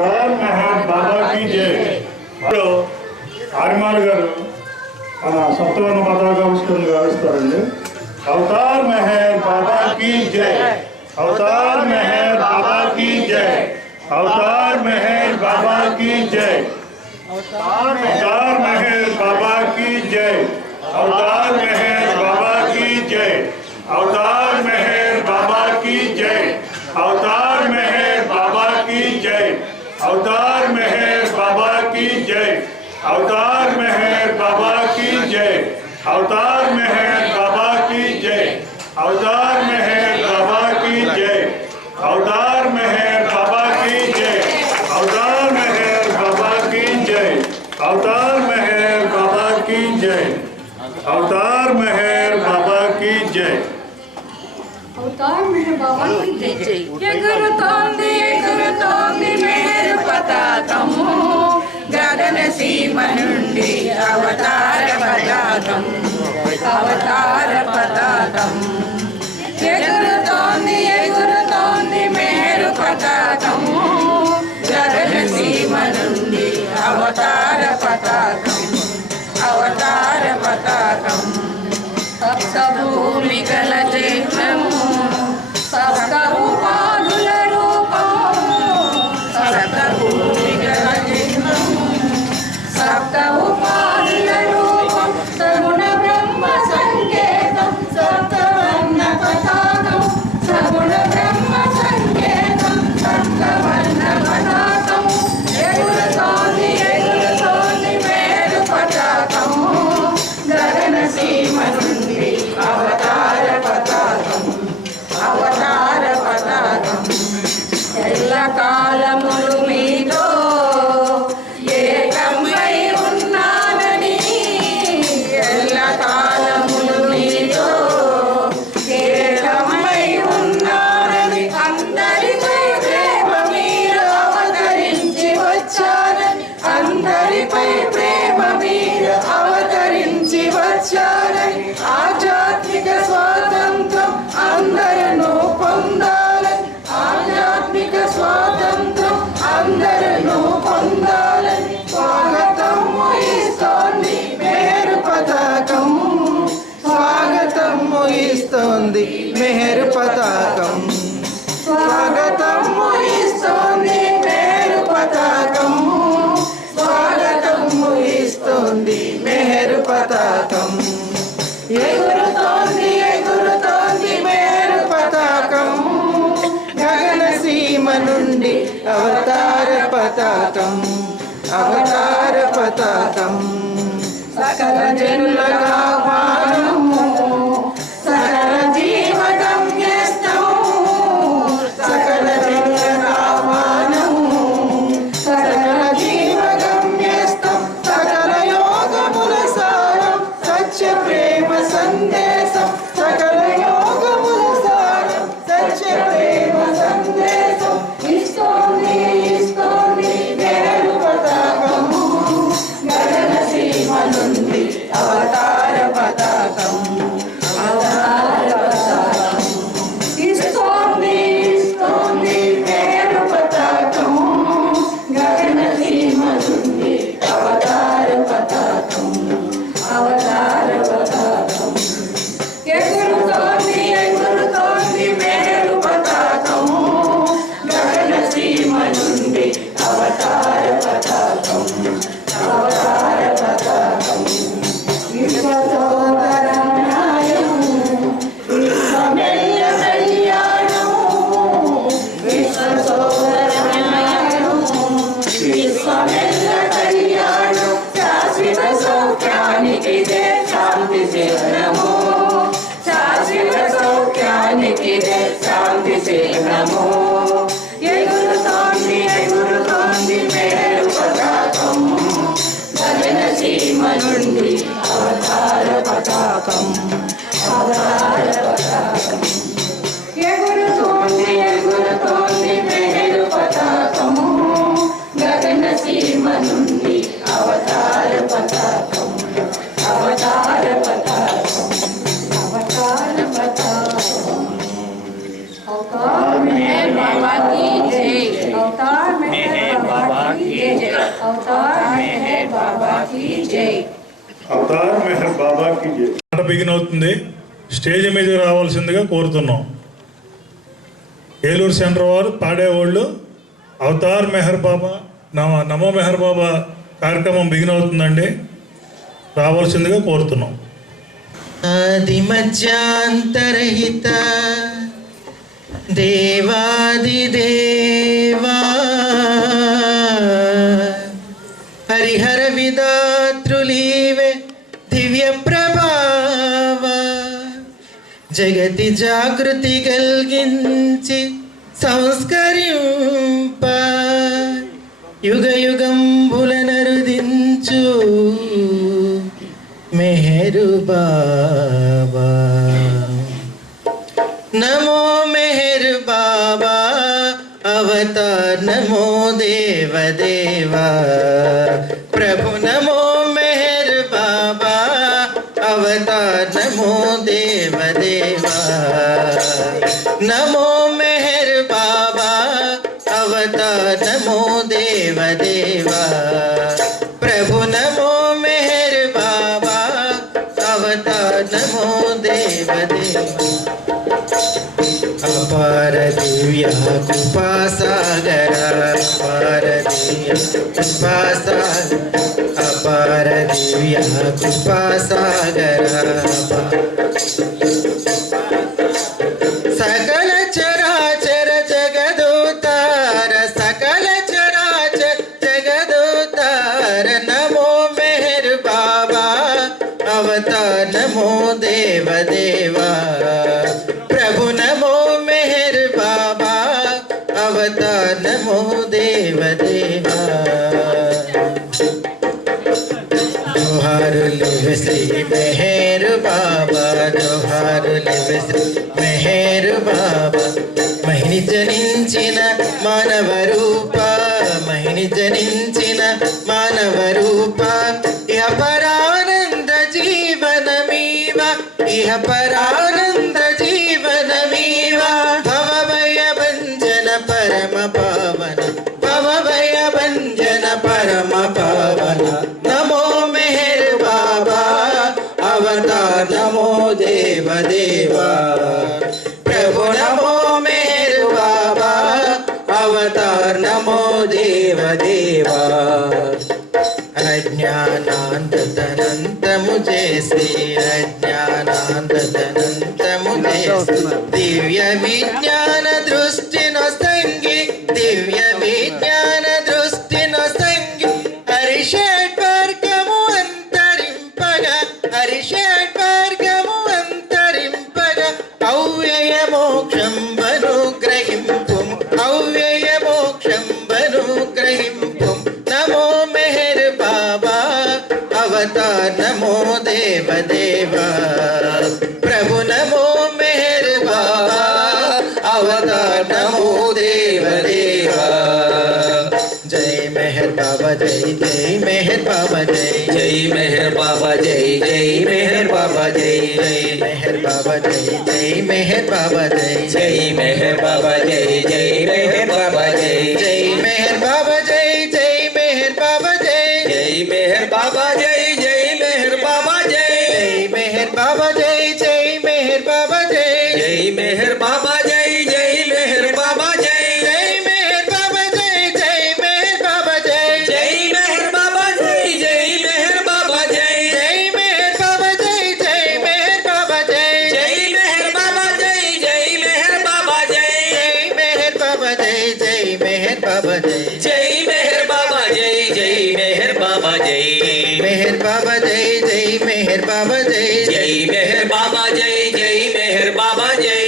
Avatar Meher బాబాకి జై. ఇప్పుడు ఆర్యమాల్ గారు మన సప్తవర్ణ పతాకావిష్కరణ గావిస్తారండి. అవతార్ మెహర్ బాబాకి జై. అవతార్ మెహర్ బాబాకి జై. అవతార్ మెహర్ బాబాకి జై. అవతార్ మెహర్ బాబాకి జై. అవతార్ మెహర్ బాబాకి జై. అవతార్ మెహర్ బాబాకి జై. అవతార్ మెహర్ బాబాకి జై. అవతార్ మెహర్ బాబాకి జై. అవతార్ మెహర్ బాబాకి జై. అవతార్ మెహర్ బాబాకి జై. అవతార్ మెహర్ బాబాకి జై. అవతార్ మెహర్ బాబాకి జై. అవతార్ మెహర్ బాబాకి జై. అవతార్ మెహర్ బాబాకి జై. అవతార్ మెహర్ బాబాకి జై. అవతార్ మెహర్ బాబాకి జై. ఎగురుతోంది ఎగురుతోంది మేరు పతాకము గగన సీమ నుండి అవతార పతాకం. అవతార పతాకం ఎగురుతోంది ఎగురుతోంది మేరు పతాకము గగన సీమ నుండి అవతార పతాకం. అవతార పతాకం సప్త భూమికల చిహ్నము సప్త ఉపాధుల రూపము. సప్త భూమికల చిహ్నము సప్త ఉపాధుల రూపం. సగుణ బ్రహ్మ సంకేతం సప్తవర్ణ పతాకం. సగుణ బ్రహ్మ సంకేతం సప్తవర్ణ పతాకం. ఎగురుతోంది ఎగురుతోంది మేరు పతాకము గగన సీమ నుండి అవతార పతాకం. అవతార పతాకం ఎల్ల కాలములు మీతో ఏకమై ఉన్నానని. ఎల్ల కాలములు మీతో ఏకమై ఉన్నానని. అందరిపై ప్రేమ మీరు అవతరించి వచ్చారని. అందరిపై ప్రేమ మీరు అవతరించి వచ్చారని. ఆధ్యాత్మిక స్వాతంత్రం అందరూ పొందాలని. ఆధ్యాత్మిక స్వాతంత్రం అందరూ పొందాలని. స్వాగతం ఇస్తోంది మేరు పతాకం. స్వాగతం ఇస్తోంది మేరు పతాకం. స్వాగతం ఇస్తోంది మేరు పతాకం. స్వాగతం ఇస్తోంది మేరు పతాకం. ఎగురుతోంది ఎగురుతోంది మేరు పతాకం గగన సీమ నుండి అవతార పతాకం. అవతార పతాకం సకల జనులకు ఆహ్వానము. సకల జీవగమ్యస్థము. సకల జనులకు ఆహ్వానము. సకల జీవగమ్యస్థం. సకల యోగముల సారం సత్య ప్రేమ సందేశం. సకల యోగముల సారం సత్య ప్రేమ సందేశం. ఇస్తోంది ఇస్తోంది మేరు పతాకము గగన సీమ నుండి అవతార పతాకం. అవతార పతాకం ఇస్తోంది ఇస్తోంది మేరు పతాకము గగన సీమ నుండి అవతార పతాకం. అవతార పతాకం ఎగురుతోంది ఎగురుతోంది మేరు పతాకము గగన సీమ నుండి అవతార పతాకం. అవతార పతాకం విశ్వసోదరన్యాయము. విశ్వమెల్ల కళ్యాణము. విశ్వసోదరన్యాయము. విశ్వమెల్ల కళ్యాణం. శాశ్వత సౌఖ్యానికి దే శాంతి చిహ్నము. శాశ్వత సౌఖ్యానికి దే శాంతి చిహ్నము. ఎగురుతోంది ఎగురుతోంది మేరు పతాకం గగన సీమ నుండి అవతార పతాకం. అవతార పతాకం ఎగురుతోంది ఎగురుతోంది మేరు పతాకము గగన సీమ నుండి అవతార పతాకం. అవతార పతాకం. అవతార పతాకం. అవతాर मेहर बाबा की जय. अवतार मेहर बाबा जय। अवतार मेहर बाबा की जय। అవతార్ మెహర్ బాబాకి జై. మాట బిగిన్ అవుతుంది. స్టేజ్ మీద రావాల్సిందిగా కోరుతున్నాం. ఏలూరు సెంటర్ వారు పాడేవాళ్ళు అవతార్ మెహర్ బాబా నమో మెహర్ బాబా కార్యక్రమం బిగిన్ అవుతుందండి, రావాల్సిందిగా కోరుతున్నాం. ఆది మధ్యాంతరహిత దేవాదిదేవా హరిహర విదాతృలీవే దివ్య ప్రభావ జగతి జాగృతి కలిగించి సంస్కరింప యుగ యుగంబుల నరుదించు మెహరు బాబా. నమో మెహర్ బాబా అవతార్ నమో దేవదేవా ప్రభు నమో మెహర్ బాబా అవతార్ నమో దేవదేవా నమో మెహర్ బాబా అవతార్ నమో దేవదేవా ప్రభు నమో మెహర్ బాబా అవతార్ నమో దేవదేవా. అపార దివ్య కృపాసాగర అపార దివ్య కృపాసాగర అపార దివ్య కృపాసాగర సకల చరాచర జగదోతార సకల చరాచర జగదోతార నమో మెహర్ బాబా అవతార్ నమో దేవదేవా ప్రభు నమో మెహర్ బాబా అవతార్ నమో దేవదేవా. జోహారులు శ్రీ మెహర్ బాబా జోహారులు శ్రీ మెహర్ బాబా మహిని జనించిన మానవ రూప మహిని జనించిన మానవ రూప ఇహ పరానంద జీవనమీవ ఇహ పరానంద జీవనమీవ భవభయ భంజన పరమ పావన భవభయ భంజన పరమ పావన నమో మెహర్ బాబా అవతార్ నమో దేవదేవా ప్రభు నమో మెహర్ బాబా అవతార్ నమో దేవదేవా. అజ్ఞానాంతనంతము చేసి అజ్ఞానాంతనంతము చేసి దివ్య విజ్ఞాన దృష్టిను సంగి దివ్య విజ్ఞాన దృష్టిను సంగి హరిషడ్వర్గము అంతరింపగా హరిషడ్వర్గము అంతరింపగా అవ్యయ మోక్షం బను గ్రహింపు అవ్యయ మోక్షం బను గ్రహింపు నమో మెహర్ బాబా అవతార్ నమో దేవదేవా ప్రభు నమో మెహర్ బాబా అవతార్ నమో దేవదేవా. జై మెహర్ బాబా జై జై మెహర్ బాబా జై जय मेहर बाबा जय जय मेहर बाबा जय జై మెహర్ బాబా జై జై మెహర్ బాబా జై जय मेहर बाबा जय जय मेहर बाबा जय జై మెహర్ బాబా జై జై మెహర్ బాబా జై जय मेहर बाबा जय जय मेहर बाबा जय జై మెహర్ బాబా జై జై మెహర్ బాబా జై जय मेहर बाबा जय जय मेहर बाबा जय జై మెహర్ బాబా జై జై మెహర్ బాబా జై जय मेहर बाबा जय जय मेहर बाबा जय జై మెహర్ బాబా జై జై మెహర్ బాబా జై जय मेहर बाबा जय जय मेहर बाबा जय జై మెహర్ బాబా జై జై మెహర్ బాబా జై जय मेहर बाबा जय जय मेहर बाबा जय మెహర్ బాబా జై జై మెహర్ బాబా జై जय मेहर बाबा जय जय मेहर बाबा जय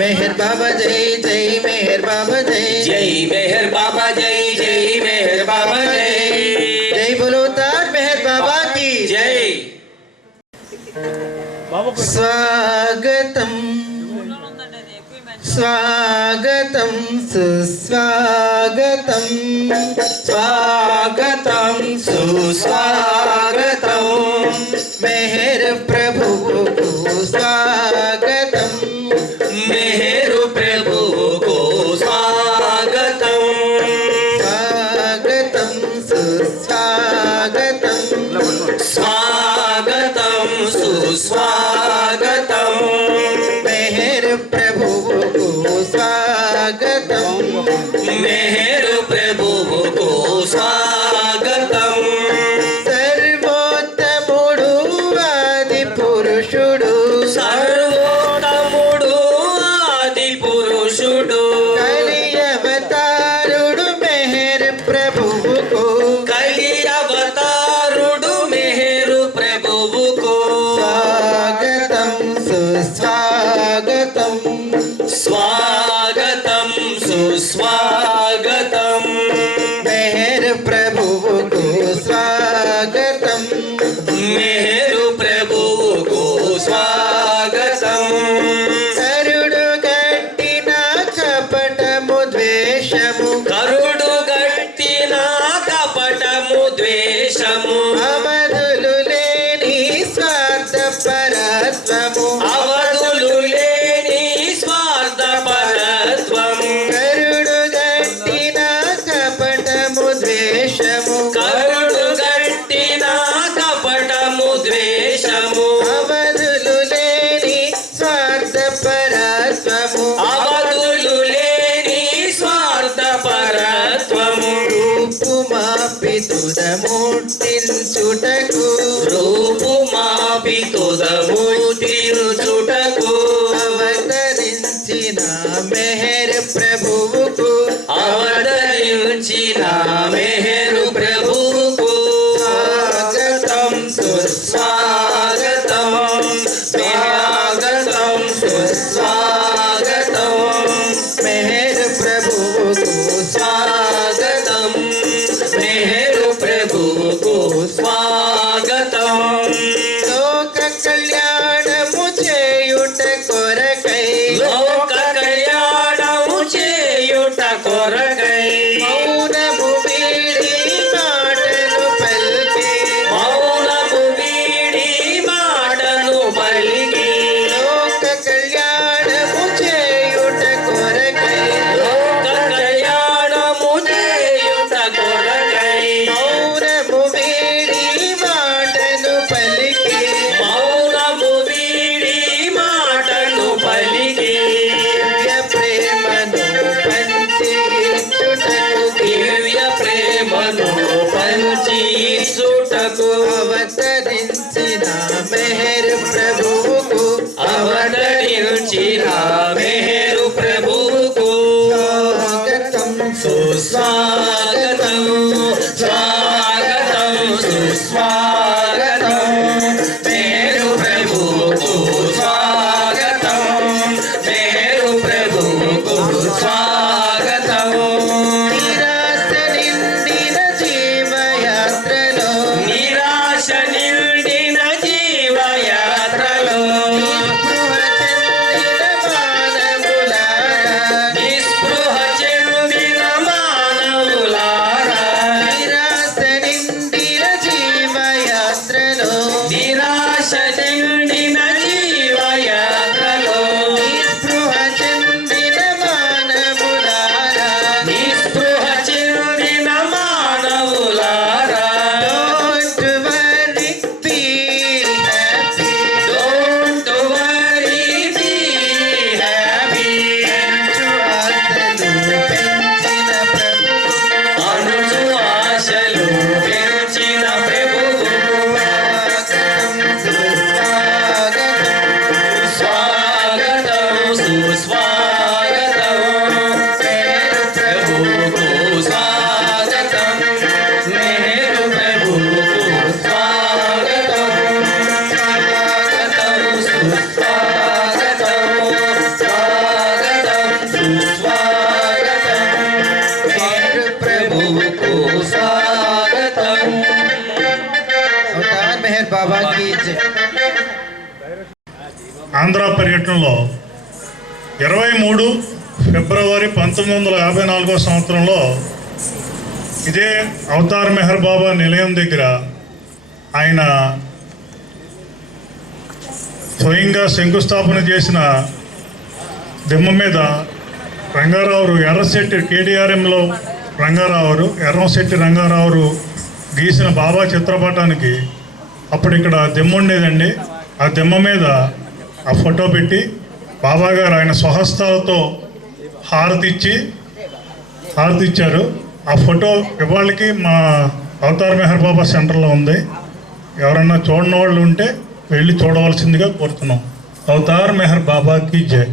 మెహర్ బాబా జై జై మెహర్ బాబా జై जय मेहर बाबा जय जय मेहर बाबा जय జై బోలో తార్ మెహర్ బాబా की जय స్వాగతం స్వాగతం సుస్వాగతం స్వాగతం సుస్వాగతం మెహర్ ప్రభువుకు స్వాగతం मेहर प्रभु को स्वागतम స్వాగతం स्वागतम मेहरु प्रभुवुकु स्वागतम सर्वोत्तमुडु आदि पुरुषुडु सर्वोत्तमुडु आदि पुरुषुडु कलि अवतारुडु मेहर प्रभुवुकु कलि अवतारुडु मेहरु प्रभुवुकु स्वागतम सुस्वागतम स्वागतम सुस्वागतम मेहर प्रभुवुकु स्वागतम मेहरु प्रभुवुकु स्वागतम करुडु गट्टिन कपटमु द्वेषमु करुडु गट्टिन कपटमु द्वेषमु అవధులు లేని స్వార్థపరత్వము అవధులు లేని స్వార్థపరత్వము కరుడు గట్టిన కపటము ద్వేషము కరుడు గట్టిన కపటము ద్వేషము అవధులు లేని స్వార్థపరత్వము అవధులు లేని స్వార్థపరత్వము రూపుమాపి తుదముట్టించుటకు రూపుమాపి తుదముట్టించుటకు అవతరించిన మెహర్ ప్రభువుకు అవతరించిన మెహరు ప్రభువుకు స్వాగతం సుస్వాగతం స్వాగతం సుస్వాగతం మెహర్ ప్రభువుకు స్వాగతం మెహరు ప్రభువుకు స్వాగతం లోక కళ్యాణము చేయుట కొరకై లోక కళ్యాణము చేయుట కొరకై మౌనము వీడి మాటను పలికి మౌనము వీడి మాటను పలికి లోక కళ్యాణము చేయుట కొరకై లోక కళ్యాణము చేయుట కొరకై మౌనము వీడి మాటను పలికి మౌనము వీడి మాటను పలికి దివ్య ప్రేమను పంచి దివ్య ప్రేమను పంచిచుటకు అవతరించిన మెహర్ ప్రభువుకు అవతరించిన మెహరు ప్రభువుకు స్వాగతం సుస్వాగతం స్వాగతం సుస్వాగతం మెహరు ప్రభువుకు స్వాగతం మెహరు ప్రభువుకు స్వాగతం నిరాశ నిండిన జీవయాత్రలో నిరాశ నిండిన జీవయాత్రలో నిస్పృహ చెందిన నిస్పృహ చెందిన మానవులారా మానవులారా నిరాశ నిండిన జీవయాత్రలో నిరాశ నిండిన జీవయాత్రలో నిస్పృహ చెందిన మానవులారా నిస్పృహ చెందిన మానవులారా Don't worry, be happy. Don't Andhra పర్యటనలో 23 ఫిబ్రవరి 1954 సంవత్సరంలో ఇదే అవతార్ మెహర్ బాబా నిలయం దగ్గర ఆయన స్వయంగా శంకుస్థాపన చేసిన దిమ్మ మీద రంగారావు ఎర్రశెట్టి కేటీఆర్ఎంలో ఎర్రశెట్టి రంగారావు గీసిన బాబా చిత్రపటానికి అప్పుడు ఇక్కడ దిమ్మ ఉండేదండి. ఆ దిమ్మ మీద ఆ ఫోటో పెట్టి బాబా గారు ఆయన స్వహస్తాలతో హారతి ఇచ్చారు. ఆ ఫోటో ఇవాళకి మా అవతార్ మెహర్ బాబా సెంటర్లో ఉంది. ఎవరన్నా చూడని వాళ్ళు ఉంటే వెళ్ళి చూడవలసిందిగా కోరుతున్నాం. అవతార్ మెహర్ బాబాకి జై.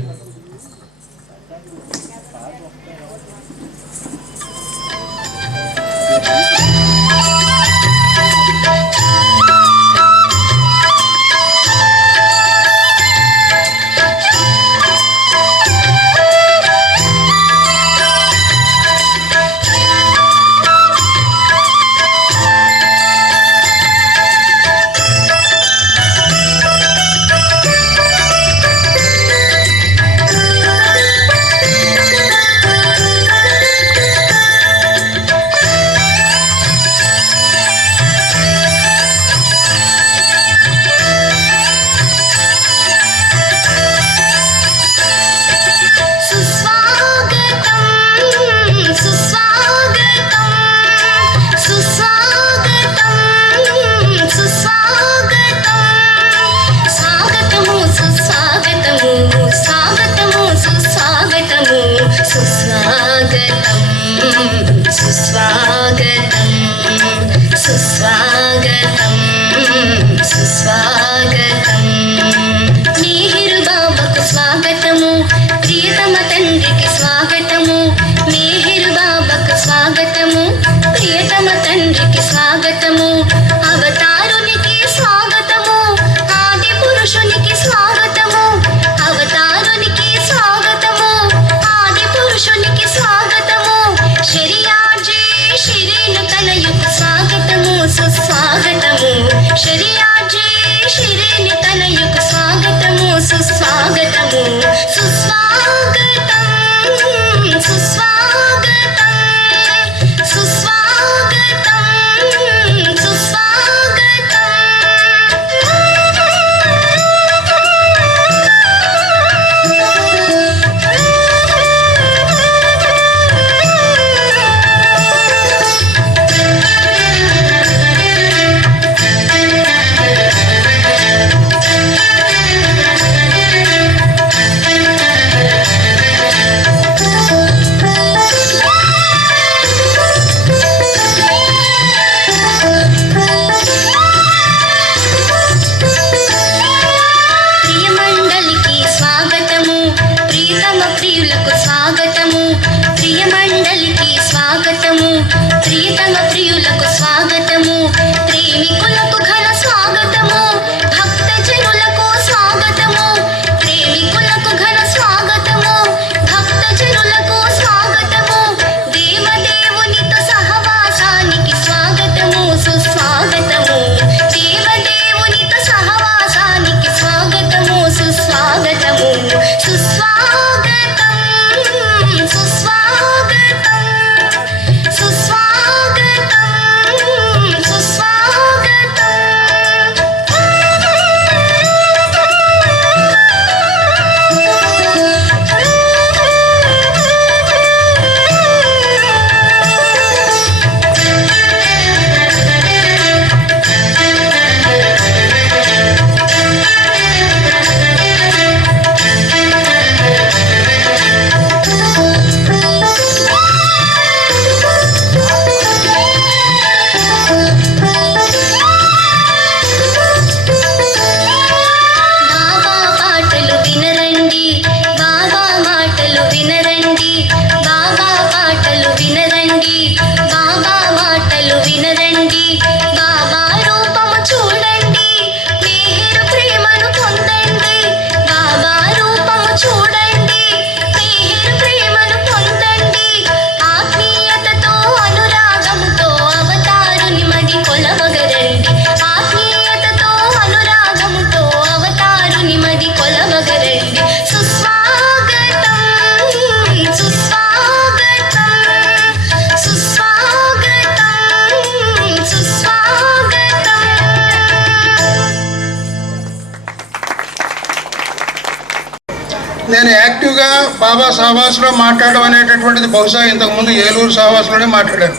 నేను యాక్టివ్గా బాబా సహవాసులో మాట్లాడడం అనేటటువంటిది బహుశా ఇంతకుముందు ఏలూరు సహవాసులోనే మాట్లాడాను.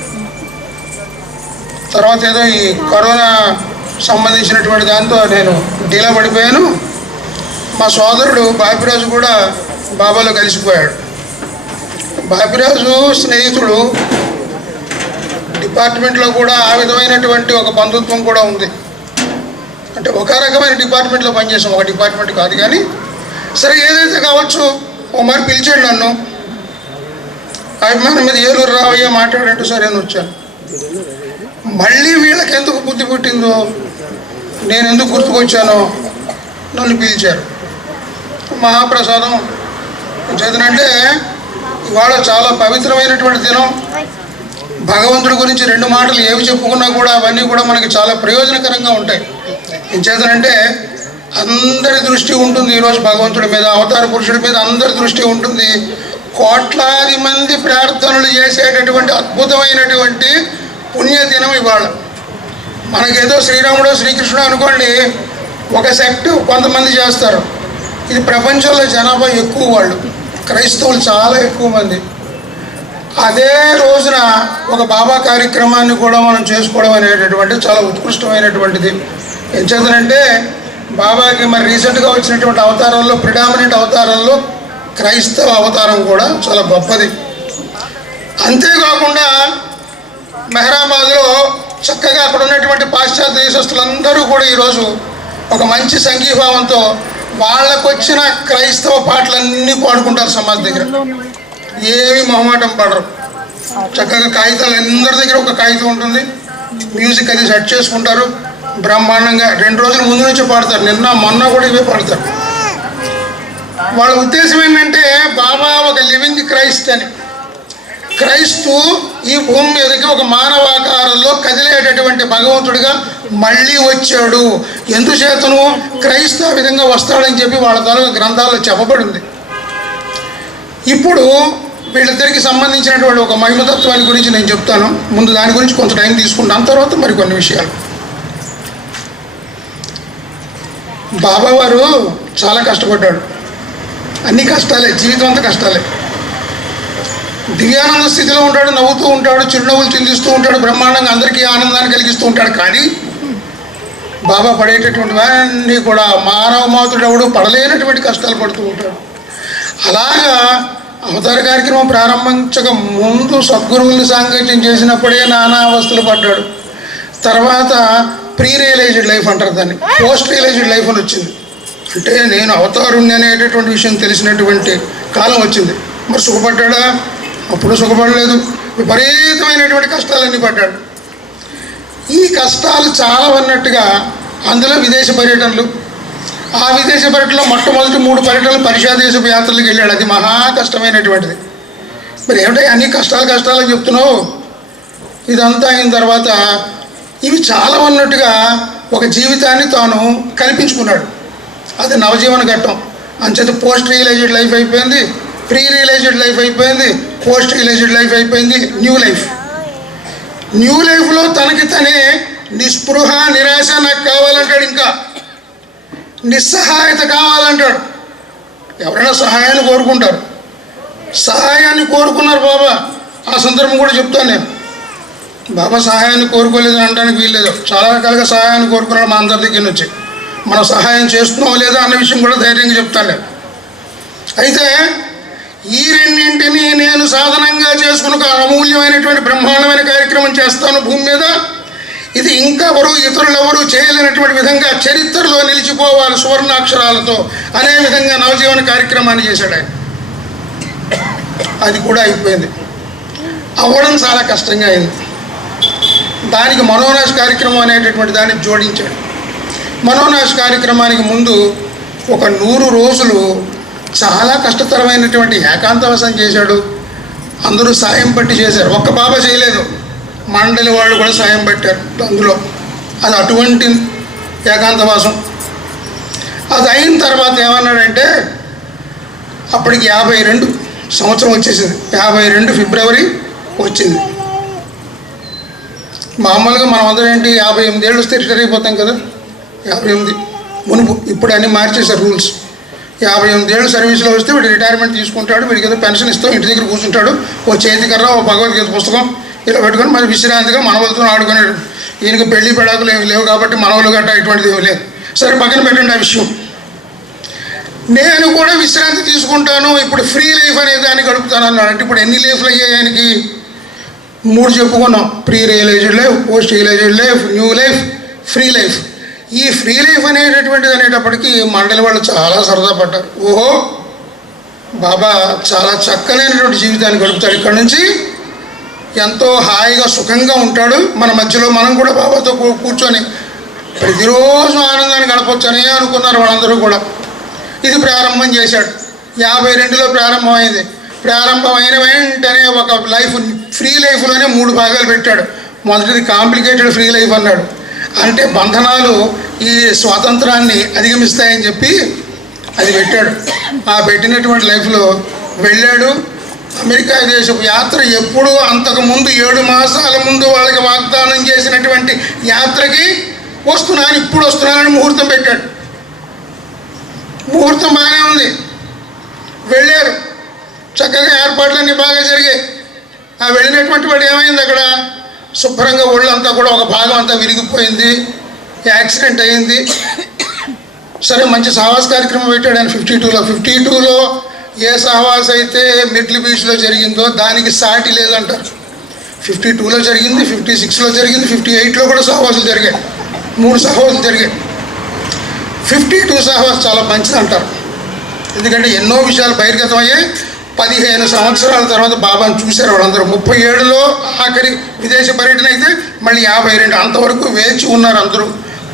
తర్వాత ఏదో ఈ కరోనా సంబంధించినటువంటి దాంతో నేను డీలా పడిపోయాను. మా సోదరుడు బాపిరాజు కూడా బాబాలో కలిసిపోయాడు. బాపిరాజు స్నేహితుడు, డిపార్ట్మెంట్లో కూడా ఆ విధమైనటువంటి ఒక బంధుత్వం కూడా ఉంది. అంటే ఒక రకమైన డిపార్ట్మెంట్లో పనిచేసాం, ఒక డిపార్ట్మెంట్ కాదు. కానీ సరే ఏదైతే కావచ్చు, ఓ మరి పిలిచాడు నన్ను. అభిమానం మీద ఏలూరు రావయ్యా మాట్లాడంటే సరే అని వచ్చాను. మళ్ళీ వీళ్ళకి ఎందుకు బుద్ధి పుట్టిందో, నేను ఎందుకు గుర్తుకొచ్చానో నన్ను పిలిచారు. మహాప్రసాదం చేతనంటే ఇవాళ చాలా పవిత్రమైనటువంటి దినం. భగవంతుడి గురించి 2 మాటలు ఏవి చెప్పుకున్నా కూడా అవన్నీ కూడా మనకి చాలా ప్రయోజనకరంగా ఉంటాయి. ఏం చేతనంటే అందరి దృష్టి ఉంటుంది ఈరోజు భగవంతుడి మీద, అవతార పురుషుడి మీద అందరి దృష్టి ఉంటుంది. కోట్లాది మంది ప్రార్థనలు చేసేటటువంటి అద్భుతమైనటువంటి పుణ్యదినం ఇవాళ. మనకేదో శ్రీరాముడు శ్రీకృష్ణుడు అనుకోండి, ఒక సెక్ట్ కొంతమంది చేస్తారు. ఇది ప్రపంచంలో జనాభా ఎక్కువ, వాళ్ళు క్రైస్తవులు చాలా ఎక్కువ మంది. అదే రోజున ఒక బాబా కార్యక్రమాన్ని కూడా మనం చేసుకోవడం అనేటటువంటి చాలా ఉత్కృష్టమైనటువంటిది. ఏం చేద్దానంటే బాబాకి మరి రీసెంట్గా వచ్చినటువంటి అవతారాల్లో, ప్రిడామినెంట్ అవతారాల్లో క్రైస్తవ అవతారం కూడా చాలా గొప్పది. అంతేకాకుండా మెహరాబాద్లో చక్కగా అక్కడ ఉన్నటువంటి పాశ్చాత్య దేశస్తులందరూ కూడా ఈరోజు ఒక మంచి సంఘీభావంతో వాళ్ళకు వచ్చిన క్రైస్తవ పాటలన్నీ పాడుకుంటారు సమాజ్ దగ్గర. ఏమి మొహమాటం పడరు. చక్కగా కాగితాలు అందరి దగ్గర ఒక కాగితం ఉంటుంది, మ్యూజిక్ అది సెట్ చేసుకుంటారు బ్రహ్మాండంగా. 2 రోజుల ముందు నుంచే పాడతారు, నిన్న మొన్న కూడా ఇవే పాడతారు. వాళ్ళ ఉద్దేశం ఏంటంటే బాబా ఒక లివింగ్ క్రైస్ట్ అని. క్రైస్తు ఈ భూమి మీదకి ఒక మానవాకారంలో కదిలేటటువంటి భగవంతుడిగా మళ్ళీ వచ్చాడు. ఎందుచేతను క్రైస్తవ విధంగా వస్తాడని చెప్పి వాళ్ళ తాలూకా గ్రంథాల్లో చెప్పబడింది. ఇప్పుడు వీళ్ళిద్దరికి సంబంధించినటువంటి ఒక మహిమతత్వాన్ని గురించి నేను చెప్తాను. ముందు దాని గురించి కొంత టైం తీసుకుంటాను, తర్వాత మరికొన్ని విషయాలు. బాబావారు చాలా కష్టపడ్డాడు. అన్ని కష్టాలే, జీవితం అంతా కష్టాలే. దివ్యానంద స్థితిలో ఉంటాడు, నవ్వుతూ ఉంటాడు, చిరునవ్వులు చిందిస్తూ ఉంటాడు, బ్రహ్మాండంగా అందరికీ ఆనందాన్ని కలిగిస్తూ ఉంటాడు. కానీ బాబా పడేటటువంటివన్నీ కూడా మానవ మాతృడు ఎవడు పడలేనటువంటి కష్టాలు పడుతూ ఉంటాడు. అలాగా అవతార కార్యక్రమం ప్రారంభించక ముందు సద్గురువుల్ని సాంగత్యం చేసినప్పుడే నానా అవస్థలు పడ్డాడు. తర్వాత ప్రీ రియలైజ్డ్ లైఫ్ అంటారు దాన్ని, పోస్ట్ రియలైజ్డ్ లైఫ్ అని వచ్చింది. అంటే నేను అవతారుణ్ణి అనేటటువంటి విషయం తెలిసినటువంటి కాలం వచ్చింది. మరి సుఖపడ్డా? అప్పుడు సుఖపడలేదు, విపరీతమైనటువంటి కష్టాలన్నీ పడ్డాడు. ఈ కష్టాలు చాలా ఉన్నట్టుగా అందులో విదేశ పర్యటనలు. ఆ విదేశ పర్యటనలో మొట్టమొదటి 3 పర్యటనలు పరిషాదేశపు యాత్రలకు వెళ్ళాడు. అది మహా కష్టమైనటువంటిది. మరి ఏమిటో అన్ని కష్టాలు చెప్తున్నావు. ఇదంతా అయిన తర్వాత ఇవి చాలా ఉన్నట్టుగా ఒక జీవితాన్ని తాను కల్పించుకున్నాడు. అది నవజీవన ఘట్టం. అంచేత పోస్ట్ రియలైజ్డ్ లైఫ్ అయిపోయింది, ప్రీ రియలైజ్డ్ లైఫ్ అయిపోయింది, పోస్ట్ రియలైజ్డ్ లైఫ్ అయిపోయింది, న్యూ లైఫ్. న్యూ లైఫ్లో తనకి తనే నిస్పృహ నిరాశ నాకు కావాలంటాడు. ఇంకా నిస్సహాయత కావాలంటాడు. ఎవరైనా సహాయాన్ని కోరుకుంటారు, సహాయాన్ని కోరుకున్నారు బాబా. ఆ సందర్భం కూడా చెప్తాను నేను. బాబా సహాయాన్ని కోరుకోలేదు అనడానికి వీల్లేదు. చాలా రకాలుగా సహాయాన్ని కోరుకున్నాడు మా అందరి దగ్గర నుంచి. మనం సహాయం చేస్తున్నాం లేదా అన్న విషయం కూడా ధైర్యంగా చెప్తాను నేను. అయితే ఈ రెండింటినీ నేను సాధనంగా చేసుకుని ఒక అమూల్యమైనటువంటి బ్రహ్మాండమైన కార్యక్రమం చేస్తాను భూమి మీద. ఇది ఇంకెవరు ఇతరులెవరూ చేయలేనటువంటి విధంగా చరిత్రలో నిలిచిపోవాలి సువర్ణాక్షరాలతో అనే విధంగా నవజీవన కార్యక్రమాన్ని చేశాడు ఆయన. అది కూడా అయిపోయింది. అవ్వడం చాలా కష్టంగా అయింది. దానికి మనోనాశ కార్యక్రమం అనేటటువంటి దాన్ని జోడించాడు. మనోనాశ కార్యక్రమానికి ముందు ఒక 100 రోజులు చాలా కష్టతరమైనటువంటి ఏకాంతవాసం చేశాడు. అందరూ సాయం పట్టి చేశారు. ఒక్క బాబా చేయలేదు, మండలి వాళ్ళు కూడా సాయం పెట్టారు అందులో. అది అటువంటి ఏకాంతవాసం. అది అయిన తర్వాత ఏమన్నాడంటే అప్పటికి 52 సంవత్సరం వచ్చేసింది. 52 ఫిబ్రవరి వచ్చింది. మామూలుగా మనం అందరం ఏంటి 58 ఏళ్ళు వస్తే రిటైర్ అయిపోతాం కదా, 58 మునుపు. ఇప్పుడు అన్నీ మార్చేశారు రూల్స్. 58 ఏళ్ళు సర్వీస్లో వస్తే వీడు రిటైర్మెంట్ తీసుకుంటాడు, వీడికి ఏదో పెన్షన్ ఇస్తాం, ఇంటి దగ్గర కూర్చుంటాడు, ఓ చేతికర్ర ఓ భగవద్గీత పుస్తకం ఇలా పెట్టుకొని మరి విశ్రాంతిగా మనవలతో ఆడుకునేడు. ఈయనకి పెళ్లి పెడాకులు ఏమి లేవు కాబట్టి మనవలు గట్ట ఇటువంటిది ఏమి లేదు. సరే పక్కన పెట్టండి ఆ విషయం. నేను కూడా విశ్రాంతి తీసుకుంటాను, ఇప్పుడు ఫ్రీ లైఫ్ అనే దాన్ని గడుపుతాను అన్నాడు. అంటే ఇప్పుడు ఎన్ని లైఫ్లు అయ్యాయి ఆయనకి? 3 చెప్పుకున్నాం. Pre realised life, post realised life, new life, free life. ఈ ఫ్రీ లైఫ్ అనేటటువంటిది అనేటప్పటికీ మండలి వాళ్ళు చాలా సరదా పడ్డారు. ఓహో, బాబా చాలా చక్కనైనటువంటి జీవితాన్ని గడుపుతాడు, ఇక్కడ నుంచి ఎంతో హాయిగా సుఖంగా ఉంటాడు, మన మధ్యలో మనం కూడా బాబాతో కూర్చొని ప్రతిరోజు ఆనందాన్ని గడపొచ్చనే అనుకున్నారు వాళ్ళందరూ కూడా. ఇది ప్రారంభం చేశాడు. 52లో ప్రారంభమైంది. ప్రారంభమైన వెంటనే ఒక లైఫ్, ఫ్రీ లైఫ్లోనే 3 భాగాలు పెట్టాడు. మొదటిది కాంప్లికేటెడ్ ఫ్రీ లైఫ్ అన్నాడు. అంటే బంధనాలు ఈ స్వాతంత్రాన్ని అధిగమిస్తాయని చెప్పి అది పెట్టాడు. ఆ పెట్టినటువంటి లైఫ్లో వెళ్ళాడు. అమెరికా దేశపు యాత్ర ఎప్పుడూ అంతకుముందు 7 మాసాల ముందు వాళ్ళకి వాగ్దానం చేసినటువంటి యాత్రకి వస్తున్నాను, ఇప్పుడు వస్తున్నానని ముహూర్తం పెట్టాడు. ముహూర్తం బాగానే ఉంది. వెళ్ళారు, చక్కగా ఏర్పాట్లన్నీ బాగా జరిగాయి. ఆ వెళ్ళినటువంటి వాడు ఏమైంది, అక్కడ శుభ్రంగా ఒళ్ళంతా కూడా ఒక భాగం అంతా విరిగిపోయింది, యాక్సిడెంట్ అయింది. సరే, మంచి సహవాస కార్యక్రమం పెట్టాడు ఆయన 52లో ఏ సహవాస అయితే మిడిల్ బీచ్లో జరిగిందో దానికి సాటి లేదంటారు. 52లో జరిగింది, 56లో జరిగింది, 58లో కూడా సహవాసాలు జరిగాయి. 3 సహవాసాలు జరిగాయి. 52 సహవాసం చాలా మంచిది అంటారు. ఎందుకంటే ఎన్నో విషయాలు బహిర్గతం అయ్యాయి. 15 సంవత్సరాల తర్వాత బాబాను చూశారు వాళ్ళందరూ. 37లో ఆఖరి విదేశ పర్యటన అయితే మళ్ళీ 52 అంతవరకు వేచి ఉన్నారు అందరూ.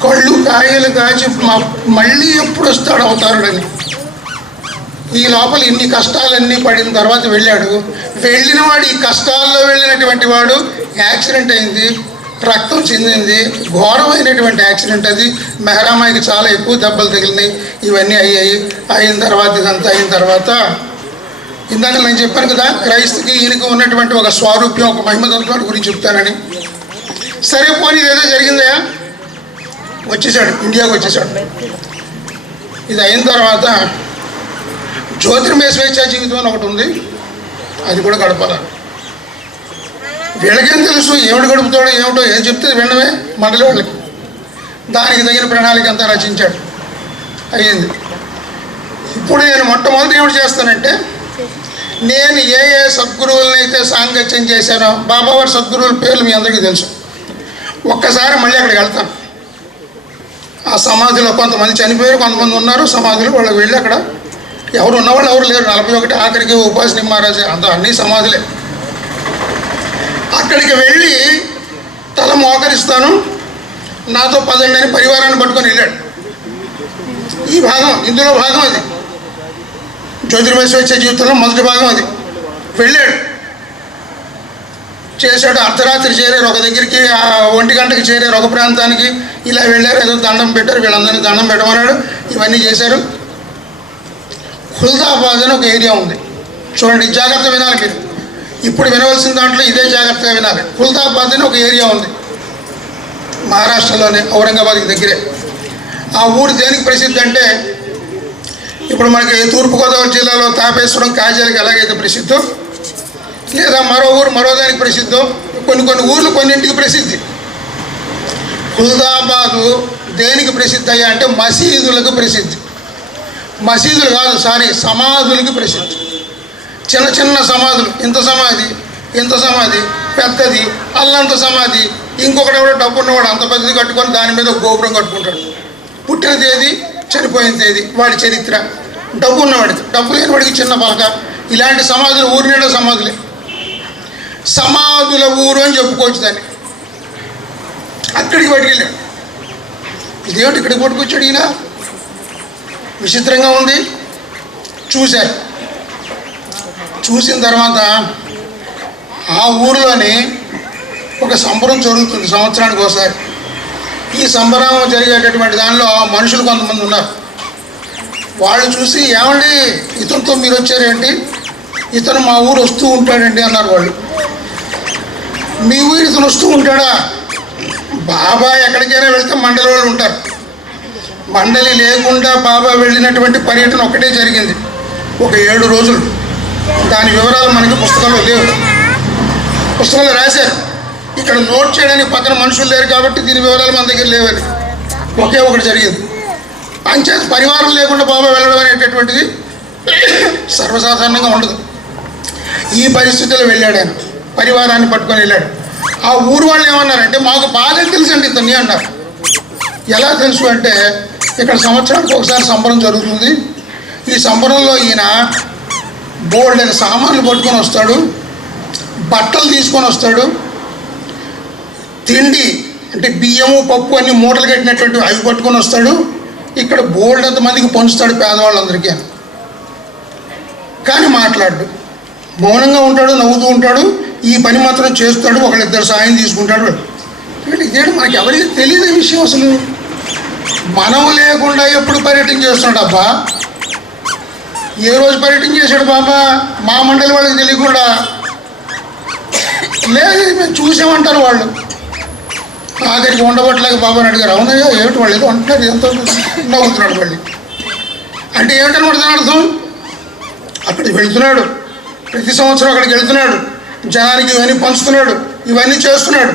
కళ్ళు కాయలు కాచి మళ్ళీ ఎప్పుడు వస్తాడు అవతారుడని. ఈ లోపల ఇన్ని కష్టాలన్నీ పడిన తర్వాత వెళ్ళాడు. వెళ్ళిన వాడు, ఈ కష్టాల్లో వెళ్ళినటువంటి వాడు యాక్సిడెంట్ అయింది, రక్తం చెందింది, ఘోరమైనటువంటి యాక్సిడెంట్ అది. మెహరామాయికి చాలా ఎక్కువ దెబ్బలు తగిలినాయి. ఇవన్నీ అయిన తర్వాత ఇదంతా అయిన తర్వాత ఇందాక నేను చెప్పాను కదా, క్రైస్తుకి ఈయనకి ఉన్నటువంటి ఒక స్వారూప్యం, ఒక మహిమతత్వాన్ని గురించి చెప్తానని. సరే పోనీ ఏదో జరిగిందయా, వచ్చేసాడు, ఇండియాకి వచ్చేసాడు. ఇది అయిన తర్వాత జ్యోతిర్మయ స్వేచ్ఛా జీవితం అని ఒకటి ఉంది, అది కూడా గడపాలి. వీళ్ళకేం తెలుసు ఏమిటి గడుపుతాడో ఏమిటో, ఏం చెప్తే వినడమే మండలి వాళ్ళకి. దానికి తగిన ప్రణాళిక అంతా రచించాడు, అయ్యింది. ఇప్పుడు నేను మొట్టమొదటి ఏమిటి చేస్తానంటే, నేను ఏ సద్గురువులనైతే సాంగత్యం చేశానో, బాబావారి సద్గురువుల పేర్లు మీ అందరికీ తెలుసు. ఒక్కసారి మళ్ళీ అక్కడికి వెళ్తాను. ఆ సమాధిలో కొంతమంది చనిపోయారు, కొంతమంది ఉన్నారు సమాధులు. వాళ్ళకి వెళ్ళి అక్కడ ఎవరు ఉన్నవాళ్ళు ఎవరు లేరు. 41 ఆఖరికి ఉపాసని మహారాజే, అంత అన్ని సమాధులే. అక్కడికి వెళ్ళి తల మోకరిస్తాను, నాతో పదండి అని పరివారాన్ని పట్టుకొని వెళ్ళాడు. ఈ భాగం, ఇందులో భాగం అది. జ్యోతిర్మయ స్వేచ్ఛ జీవితంలో మొదటి భాగం అది. వెళ్ళాడు, చేశాడు. అర్ధరాత్రి చేరారు ఒక దగ్గరికి, 1 గంటకి చేరారు ఒక ప్రాంతానికి. ఇలా వెళ్ళారు, ఏదో దండం పెట్టారు, వీళ్ళందరినీ దండం పెట్టమన్నాడు. ఇవన్నీ చేశారు. ఖుల్దాబాద్ అని ఒక ఏరియా ఉంది, చూడండి, జాగ్రత్త వినాలి మీరు. ఇప్పుడు వినవలసిన దాంట్లో ఇదే జాగ్రత్తగా వినాలి. ఖుల్దాబాద్ అని ఒక ఏరియా ఉంది మహారాష్ట్రలోనే, ఔరంగాబాద్కి దగ్గరే. ఆ ఊరు దేనికి ప్రసిద్ధి అంటే, ఇప్పుడు మనకి తూర్పుగోదావరి జిల్లాలో తాపేశ్వరం, కాజాలకి ఎలాగైతే ప్రసిద్ధో, లేదా మరో ఊరు మరో దానికి ప్రసిద్ధో, కొన్ని ఊర్లు కొన్నింటికి ప్రసిద్ధి. ఖుల్దాబాదు దేనికి ప్రసిద్ధి అయ్యా అంటే మసీదులకు ప్రసిద్ధి. మసీదులు కాదు, సమాధులకి ప్రసిద్ధి. చిన్న చిన్న సమాధులు, ఇంత సమాధి, ఇంత సమాధి, పెద్దది, అల్లంత సమాధి. ఇంకొకటి ఎవడో డబ్బు ఉన్నవాడు అంత పెద్దది కట్టుకొని దాని మీద గోపురం కట్టుకుంటాడు. పుట్టిన తేదీ, చనిపోయిన తేదీ, వాడి చరిత్ర. డబ్బు ఉన్నవాడికి, డబ్బు లేని వాడికి చిన్న పలక. ఇలాంటి సమాధులు ఊరి నిండా సమాధులే. సమాధుల ఊరు అని చెప్పుకోవచ్చు దాన్ని. అక్కడికి పట్టుకెళ్ళాడు. ఇదేమిటి ఇక్కడికి పట్టుకొచ్చాడు ఈయన, విచిత్రంగా ఉంది. చూశారు. చూసిన తర్వాత ఆ ఊరిలోనే ఒక సంబరం జరుగుతుంది సంవత్సరానికి ఒకసారి. ఈ సంబరం జరిగేటటువంటి దానిలో మనుషులు కొంతమంది ఉన్నారు. వాళ్ళు చూసి, ఏమండి ఇతనితో మీరు వచ్చారేంటి, ఇతను మా ఊరు వస్తూ ఉంటాడండి అన్నారు వాళ్ళు. మీ ఊరు ఇతను వస్తూ ఉంటాడా? బాబా ఎక్కడికైనా వెళ్తే మండలి వాళ్ళు ఉంటారు. మండలి లేకుండా బాబా వెళ్ళినటువంటి పర్యటన ఒకటే జరిగింది, ఒక 7 రోజులు. దాని వివరాలు మనకి పుస్తకంలో లేవు. పుస్తకంలో రాశారు, ఇక్కడ నోట్ చేయడానికి పక్కన మనుషులు లేరు కాబట్టి దీని వివరాలు మన దగ్గర లేవని. ఒకే ఒకటి జరిగింది. అంచేత పరివారం లేకుండా బాబా వెళ్ళడం అనేటటువంటిది సర్వసాధారణంగా ఉండదు. ఈ పరిస్థితుల్లో వెళ్ళాడు ఆయన, పరివారాన్ని పట్టుకొని వెళ్ళాడు. ఆ ఊరు వాళ్ళు ఏమన్నారంటే, మాకు బాగా తెలుసండి ఇతన్ని అన్నారు. ఎలా తెలుసు అంటే, ఇక్కడ సంవత్సరానికి ఒకసారి సంబరం జరుగుతుంది. ఈ సంబరంలో ఈయన బోల్డ్ అయిన సామాన్లు పట్టుకొని వస్తాడు, బట్టలు తీసుకొని వస్తాడు, తిండి అంటే బియ్యము పప్పు అన్ని మూటలు కట్టినటువంటి అవి పట్టుకొని వస్తాడు. ఇక్కడ బోల్డ్ అంత మందికి పంచుతాడు పేదవాళ్ళందరికీ. కానీ మాట్లాడు, మౌనంగా ఉంటాడు, నవ్వుతూ ఉంటాడు. ఈ పని మాత్రం చేస్తాడు, ఒకళ్ళిద్దరు సాయం తీసుకుంటాడు. ఇదేంటి మనకి ఎవరికి తెలియని విషయం అసలు. మనం లేకుండా ఎప్పుడు పర్యటన చేస్తున్నాడు అబ్బా? ఏ రోజు పర్యటన చేశాడు బాబా? మా మండలి వాళ్ళకి తెలియకుండా. లేదు మేము చూసామంటారు వాళ్ళు. ఆఖరికి ఉండబట్టలేక బాబాని అడిగారు, అవునయ్యా ఏమిటి వాళ్ళు ఏదో అంటున్నారు, ఎంతో నవ్వుతున్నాడు మళ్ళీ. అంటే ఏమిటనమాట దాని అర్థం? అక్కడికి వెళుతున్నాడు, ప్రతి సంవత్సరం అక్కడికి వెళ్తున్నాడు, జనానికి ఇవన్నీ పంచుతున్నాడు, ఇవన్నీ చేస్తున్నాడు.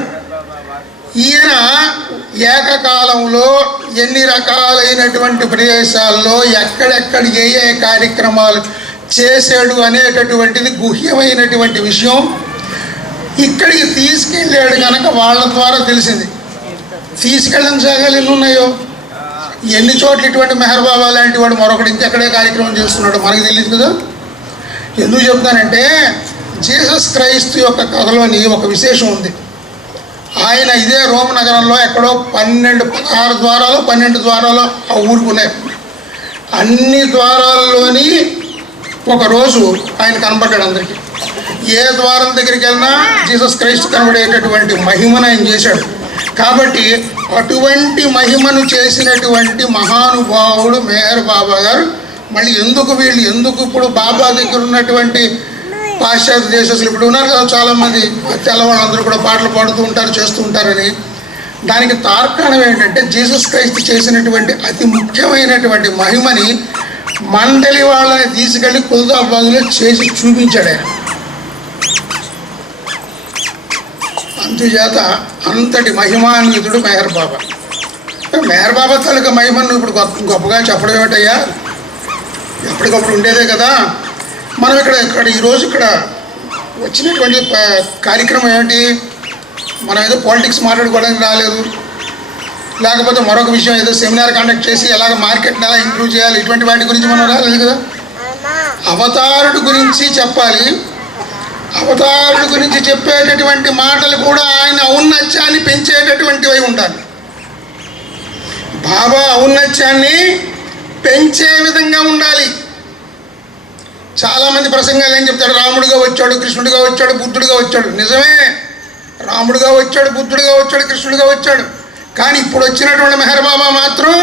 ఈయన ఏకకాలంలో ఎన్ని రకాలైనటువంటి ప్రదేశాల్లో ఎక్కడెక్కడ ఏ ఏ కార్యక్రమాలు చేశాడు అనేటటువంటిది గుహ్యమైనటువంటి విషయం. ఇక్కడికి తీసుకెళ్ళాడు కనుక వాళ్ళ ద్వారా తెలిసింది. తీసుకెళ్ళిన జాగాలు ఎన్ని ఉన్నాయో, ఎన్ని చోట్ల ఇటువంటి మెహర్ బాబా లాంటి వాడు మరొకటి ఇంకెక్కడే కార్యక్రమం చేస్తున్నాడు మనకు తెలియదు కదా. ఎందుకు చెప్తానంటే, జీసస్ క్రైస్తు యొక్క కథలోని ఒక విశేషం ఉంది. ఆయన ఇదే రోమ్ నగరంలో ఎక్కడో 16 ద్వారాలు 12 ద్వారాలు ఆ ఊరికి ఉన్నాయి. అన్ని ద్వారాల్లోని ఒకరోజు ఆయన కనబడ్డాడు అందరికీ. ఏ ద్వారం దగ్గరికి వెళ్ళినా జీసస్ క్రైస్తు కనబడేటటువంటి మహిమను ఆయన చేశాడు. కాబట్టి అటువంటి మహిమను చేసినటువంటి మహానుభావుడు మెహర్ బాబా గారు మళ్ళీ ఎందుకు ఇప్పుడు బాబా దగ్గర ఉన్నటువంటి పాశ్చాత్య దేశస్తులు ఇప్పుడు ఉన్నారు కదా చాలామంది తెల్లవాళ్ళందరూ కూడా పాటలు పాడుతూ ఉంటారు, చేస్తూ ఉంటారని. దానికి తార్కాణం ఏంటంటే, జీసస్ క్రైస్తు చేసినటువంటి అతి ముఖ్యమైనటువంటి మహిమని మండలి వాళ్ళని తీసుకెళ్ళి కుల్దాబాద్లో చేసి చూపించాడు ఆయన. అందుచేత అంతటి మహిమాన్వితుడు మెహర్ బాబా. మెహర్ బాబా తాలూకా మహిమను ఇప్పుడు గొప్పగా చెప్పడం ఏమిటయ్యా, ఎప్పటికప్పుడు ఉండేదే కదా. మనం ఇక్కడ ఈరోజు ఇక్కడ వచ్చినటువంటి కార్యక్రమం ఏమిటి? మనం ఏదో పాలిటిక్స్ మాట్లాడుకోవడానికి రాలేదు, లేకపోతే మరొక విషయం ఏదో సెమినార్ కండక్ట్ చేసి ఎలాగ మార్కెట్ని ఎలా ఇంప్రూవ్ చేయాలి ఇటువంటి వాటి గురించి మనం రాలేదు కదా. అవతారుడు గురించి చెప్పాలి. అవతారుడు గురించి చెప్పేటటువంటి మాటలు కూడా ఆయన ఔన్నత్యాన్ని పెంచేటటువంటివై ఉండాలి. బాబా ఔన్నత్యాన్ని పెంచే విధంగా ఉండాలి. చాలామంది ప్రసంగాలు ఏం చెప్తాడు, రాముడిగా వచ్చాడు, కృష్ణుడిగా వచ్చాడు, బుద్ధుడిగా వచ్చాడు. నిజమే, రాముడిగా వచ్చాడు, బుద్ధుడిగా వచ్చాడు, కృష్ణుడిగా వచ్చాడు. కానీ ఇప్పుడు వచ్చినటువంటి మెహర్ బాబా మాత్రం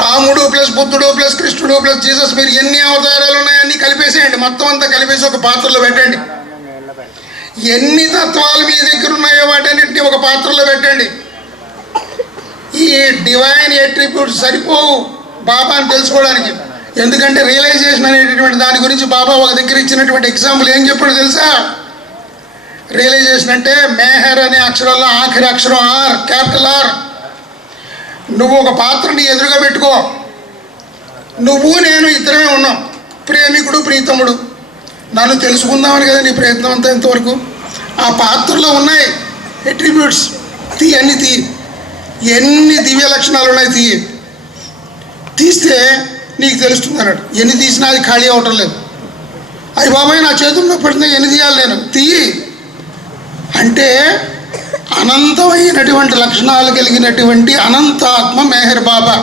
రాముడు ప్లస్ బుద్ధుడు ప్లస్ కృష్ణుడు ప్లస్ జీసస్, మీరు ఎన్ని అవతారాలు ఉన్నాయో అన్నీ కలిపేసేయండి, మొత్తం అంతా కలిపేసి ఒక పాత్రలో పెట్టండి. ఎన్ని తత్వాలు మీ దగ్గర ఉన్నాయో వాటన్నిటిని ఒక పాత్రలో పెట్టండి. ఈ డివైన్ అట్రిబ్యూట్స్ సరిపోవు బాబాని తెలుసుకోవడానికి. ఎందుకంటే రియలైజేషన్ అనేటటువంటి దాని గురించి బాబా ఒక దగ్గర ఇచ్చినటువంటి ఎగ్జాంపుల్ ఏం చెప్పాడు తెలుసా? రియలైజేషన్ అంటే మెహర్ అనే అక్షరాల్లో ఆఖరి అక్షరం ఆర్, క్యాపిటల్ ఆర్. నువ్వు ఒక పాత్రని ఎదురుగా పెట్టుకో, నువ్వు నేను ఇద్దరమే ఉన్నాం, ప్రేమికుడు ప్రీతముడు. నన్ను తెలుసుకుందామని కదా నీ ప్రయత్నం అంతా ఇంతవరకు. ఆ పాత్రలో ఉన్నాయి అట్రిబ్యూట్స్, అన్ని ఎన్ని దివ్య లక్షణాలు ఉన్నాయి తీస్తే నీకు తెలుస్తుంది అన్నాడు. ఎన్ని తీసినా అది ఖాళీ అవటం లేదు. అయ్యి బాబాయ్ నా చేతుల్లో పెడితే ఎన్ని తీయాలి నేను అంటే అనంతమైనటువంటి లక్షణాలు కలిగినటువంటి అనంతాత్మ మెహర్ బాబా.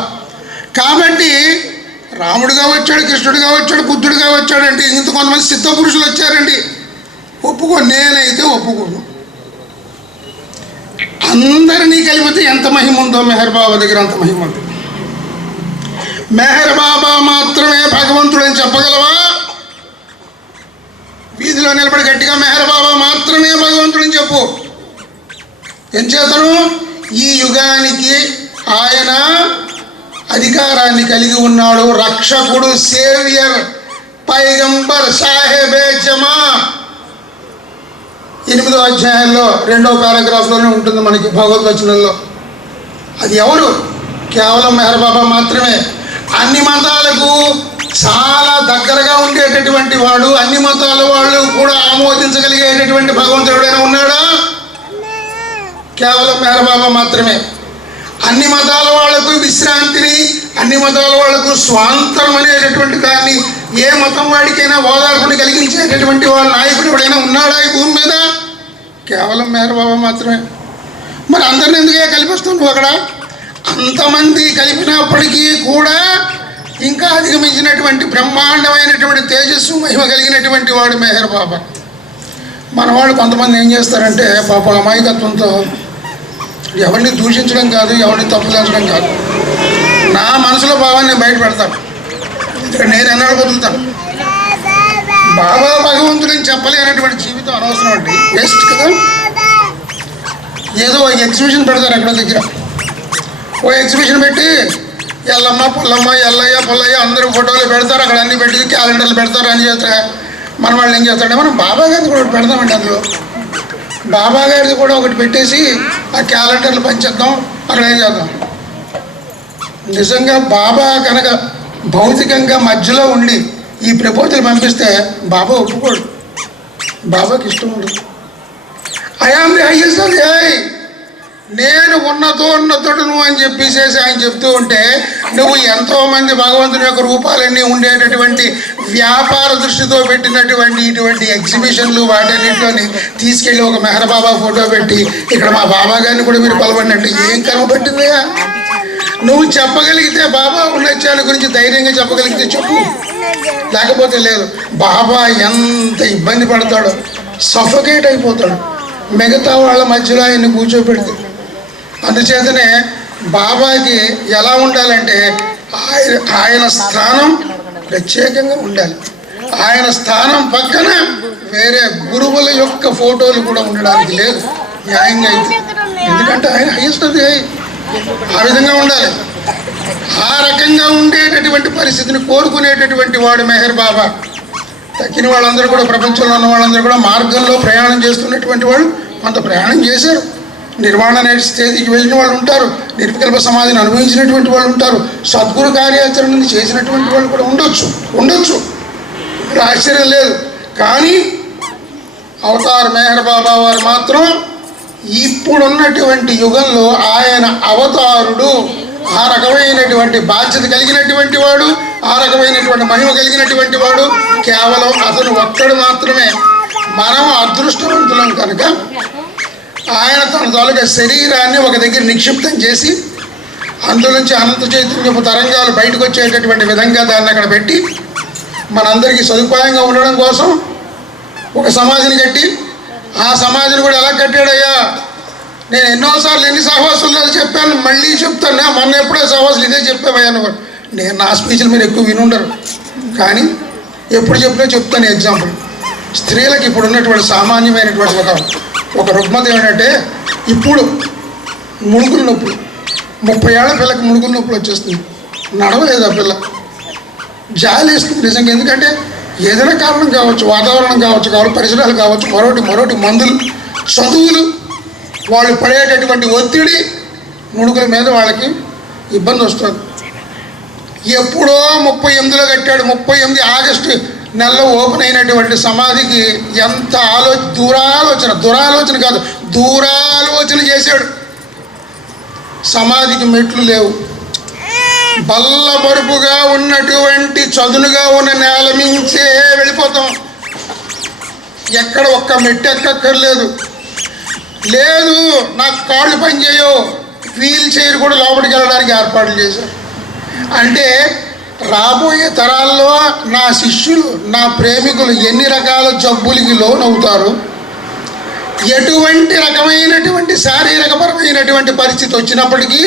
కాబట్టి రాముడిగా వచ్చాడు, కృష్ణుడిగా వచ్చాడు, బుద్ధుడిగా వచ్చాడు అంటే ఇంత కొంతమంది సిద్ధ పురుషులు వచ్చారండి. ఒప్పుకో, నేనైతే ఒప్పుకోను. అందరినీ కలిపితే ఎంత మహిమ ఉందో మెహర్ బాబా దగ్గర అంత మహిమ ఉంది. మెహర్ బాబా మాత్రమే భగవంతుడని చెప్పగలవా? వీధిలో నిలబడి గట్టిగా మెహర్ బాబా మాత్రమే భగవంతుడని చెప్పు. ఎంచేతను ఈ యుగానికి ఆయన అధికారాన్ని కలిగి ఉన్నాడు. రక్షకుడు, సేవియర్, పైగంబర్, సాహెబే జమా. 8వ అధ్యాయంలో 2వ పారాగ్రాఫ్లోనే ఉంటుంది మనకి భగవద్వచనంలో. అది ఎవరు? కేవలం మెహర్ బాబా మాత్రమే. అన్ని మతాలకు చాలా దగ్గరగా ఉండేటటువంటి వాడు, అన్ని మతాల వాళ్ళు కూడా ఆమోదించగలిగేటటువంటి భగవంతుడు ఎవడైనా ఉన్నాడా? కేవలం మెహర్ బాబా మాత్రమే. అన్ని మతాల వాళ్లకు విశ్రాంతిని, అన్ని మతాల వాళ్లకు స్వాతంత్రం అనేటటువంటి దాన్ని, ఏ మతం వాడికైనా ఓదార్పుని కలిగించేటటువంటి వాళ్ళ నాయకుడు ఎవడైనా ఉన్నాడా ఈ భూమి మీద? కేవలం మెహర్ బాబా మాత్రమే. మరి అందరిని ఎందుకే కలిపిస్తావు నువ్వు అక్కడ? అంతమంది కలిపినప్పటికీ కూడా ఇంకా అధిగమించినటువంటి బ్రహ్మాండమైనటువంటి తేజస్సు మహిమ కలిగినటువంటి వాడు మెహర్ బాబా. మన వాళ్ళు కొంతమంది ఏం చేస్తారంటే పాప అమాయకత్వంతో ఎవరిని దూషించడం కాదు, ఎవరిని తప్పుదించడం కాదు, నా మనసులో భావాన్ని నేను బయట పెడతాను. నేను ఎన్నాడు బతుకుతాను. బాబా భగవంతుడిని చెప్పలేనటువంటి జీవితం అనవసరం అండి, వేస్ట్ కదా. ఏదో ఎగ్జిబిషన్ పెడతారు అక్కడ దగ్గర, ఓ ఎగ్జిబిషన్ పెట్టి ఎల్లమ్మ పుల్లమ్మ ఎల్లయ్య పుల్లయ్య అందరూ ఫోటోలు పెడతారు, అక్కడ అన్ని పెట్టి క్యాలెండర్లు పెడతారు అని చేస్తారు. మన వాళ్ళు ఏం చేస్తారంటే మనం బాబా గారిది కూడా ఒకటి పెడతామండి, అందులో బాబా గారిది కూడా ఒకటి పెట్టేసి ఆ క్యాలెండర్లు పంచేద్దాం, అక్కడ ఏం చేద్దాం. నిజంగా బాబా కనుక భౌతికంగా మధ్యలో ఉండి ఈ ప్రపోజల్ పంపిస్తే బాబా ఒప్పుకోడు, బాబాకి ఇష్టం ఉండదు. I am the highest of the high, నేను ఉన్నతోన్నతుడును అని చెప్పేసి ఆయన చెప్తూ ఉంటే నువ్వు ఎంతోమంది భగవంతుని యొక్క రూపాలన్నీ ఉండేటటువంటి వ్యాపార దృష్టితో పెట్టినటువంటి ఇటువంటి ఎగ్జిబిషన్లు వాటన్నిటిలోని తీసుకెళ్ళి ఒక మెహర్ బాబా ఫోటో పెట్టి ఇక్కడ మా బాబా గారిని కూడా మీరు పలవండి ఏం కనబట్టిందయా? నువ్వు చెప్పగలిగితే బాబా ఉన్నత్యాల గురించి ధైర్యంగా చెప్పగలిగితే చెప్పు, లేకపోతే లేదు. బాబా ఎంత ఇబ్బంది పడతాడో, సఫోకేట్ అయిపోతాడు మిగతా వాళ్ళ మధ్యలో ఆయన్ని కూర్చోబెడితే. అందుచేతనే బాబాకి ఎలా ఉండాలంటే ఆయన స్థానం ప్రత్యేకంగా ఉండాలి. ఆయన స్థానం పక్కన వేరే గురువుల యొక్క ఫోటోలు కూడా ఉండడానికి లేదు, న్యాయంగా అయితే. ఎందుకంటే ఆయన హైయెస్ట్ ఆఫ్ ది హై, ఆ విధంగా ఉండాలి. ఆ రకంగా ఉండేటటువంటి పరిస్థితిని కోరుకునేటటువంటి వాడు మెహర్ బాబా. తక్కిన వాళ్ళందరూ కూడా, ప్రపంచంలో ఉన్న వాళ్ళందరూ కూడా మార్గంలో ప్రయాణం చేస్తున్నటువంటి వాళ్ళు కొంత ప్రయాణం చేశారు. నిర్వాణ స్టేజ్కి వెళ్ళిన వాళ్ళు ఉంటారు, నిర్వికల్ప సమాధిని అనుభవించినటువంటి వాళ్ళు ఉంటారు, సద్గురు కార్యాచరణని చేసినటువంటి వాళ్ళు కూడా ఉండొచ్చు, ఆశ్చర్యం లేదు. కానీ అవతార్ మెహర్ బాబా వారు మాత్రం ఇప్పుడున్నటువంటి యుగంలో ఆయన అవతారుడు, ఆ రకమైనటువంటి బాధ్యత కలిగినటువంటి వాడు, ఆ రకమైనటువంటి మహిమ కలిగినటువంటి వాడు. కేవలం అతను ఒక్కడు మాత్రమే. మనం అదృష్టవంతులం కనుక ఆయన తన తాలూకా శరీరాన్ని ఒక దగ్గర నిక్షిప్తం చేసి అందులోంచి అనంత చైతన్యపు తరంగాలు బయటకు వచ్చేటటువంటి విధంగా దాన్ని అక్కడ పెట్టి మనందరికీ సదుపాయంగా ఉండడం కోసం ఒక సమాధిని కట్టి, ఆ సమాధిని కూడా ఎలా కట్టాడయ్యా? నేను ఎన్నోసార్లు ఎన్ని సహవాసులు చెప్పాను, మళ్ళీ చెప్తాను. మొన్న ఎప్పుడో సహవాసులు ఇదే చెప్పావయ్యా నువ్వు. నేను నా స్పీచ్లు మీరు ఎక్కువ వినుండరు, కానీ ఎప్పుడు చెప్పినా చెప్తాను. ఎగ్జాంపుల్, స్త్రీలకు ఇప్పుడు ఉన్నటువంటి సామాన్యమైనటువంటి ఒక రుగ్మత ఏమంటే, ఇప్పుడు ముడుకుల నొప్పులు, 30 ఏళ్ల పిల్లకి ముడుకుల నొప్పులు వచ్చేస్తుంది, నడవలేదు ఆ పిల్ల. జాలేస్తుంది నిజంగా. ఎందుకంటే ఏదైనా కారణం కావచ్చు, వాతావరణం కావచ్చు, పరిసరాలు కావచ్చు, మరోటి మందులు, చదువులు, వాళ్ళు పడేటటువంటి ఒత్తిడి, ముడుకుల మీద వాళ్ళకి ఇబ్బంది వస్తుంది. ఎప్పుడో 38లో కట్టాడు, 38 ఆగస్టు నెలలో ఓపెన్ అయినటువంటి సమాధికి ఎంత దురాలోచన కాదు, దూరాలోచన చేశాడు. సమాధికి మెట్లు లేవు, బల్లబరుపుగా ఉన్నటువంటి చదునుగా ఉన్న నేల మించే వెళ్ళిపోతాం, ఎక్కడ ఒక్క మెట్టు ఎక్కక్కర్లేదు. లేదు నాకు కాళ్ళు పనిచేయవు, వీల్ చైర్ కూడా లోపలికి వెళ్ళడానికి ఏర్పాట్లు చేశారు. అంటే రాబోయే తరాల్లో నా శిష్యులు, నా ప్రేమికులు ఎన్ని రకాల జబ్బులకి లోనవుతారు, ఎటువంటి రకమైనటువంటి శారీరకపరమైనటువంటి పరిస్థితి వచ్చినప్పటికీ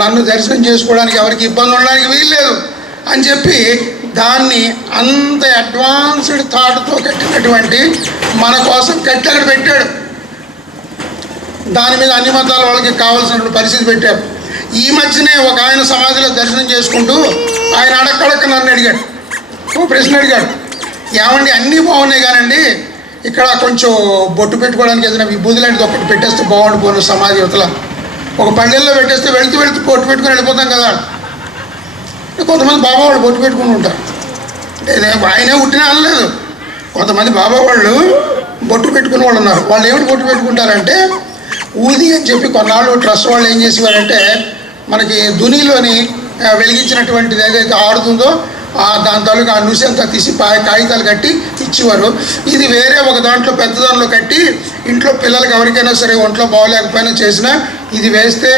నన్ను దర్శనం చేసుకోవడానికి ఎవరికి ఇబ్బంది ఉండడానికి వీల్లేదు అని చెప్పి దాన్ని అంత అడ్వాన్స్డ్ థాట్తో కట్టినటువంటి మన కోసం కట్టి అక్కడ పెట్టాడు. దాని మీద అన్ని మతాల వాళ్ళకి కావాల్సినటువంటి పరిస్థితి పెట్టారు. ఈ మధ్యనే ఒక ఆయన సమాధిలో దర్శనం చేసుకుంటూ ఆయన అడక్కడక్క నన్ను అడిగాడు, ఓ ప్రశ్న అడిగాడు, ఏమండి అన్నీ బాగున్నాయి కానండి ఇక్కడ కొంచెం బొట్టు పెట్టుకోవడానికి ఏదైనా విభూతి లాంటిది ఒకటి పెట్టేస్తే బాగుండిపోను సమాధి యువతల ఒక పల్లెల్లో పెట్టేస్తే వెళుతూ బొట్టు పెట్టుకుని వెళ్ళిపోతాం కదా. కొంతమంది బాబా వాళ్ళు బొట్టు పెట్టుకుని ఉంటారు. ఆయనే పుట్టినా అనలేదు. కొంతమంది బాబా వాళ్ళు బొట్టు పెట్టుకునే వాళ్ళు ఉన్నారు. వాళ్ళు ఏమిటి బొట్టు పెట్టుకుంటారంటే ఊది అని చెప్పి కొన్నాళ్ళు ట్రస్ట్ వాళ్ళు ఏం చేసేవారంటే మనకి దునిలోని వెలిగించినటువంటిది ఏదైతే ఆడుతుందో దాని తాలూకు ఆ నుసి అంతా తీసి కాగితాలు కట్టి ఇచ్చేవారు. ఇది వేరే ఒక దాంట్లో పెద్ద దానిలో కట్టి ఇంట్లో పిల్లలకి ఎవరికైనా సరే ఒంట్లో బాగోలేకపోయినా చేసినా ఇది వేస్తే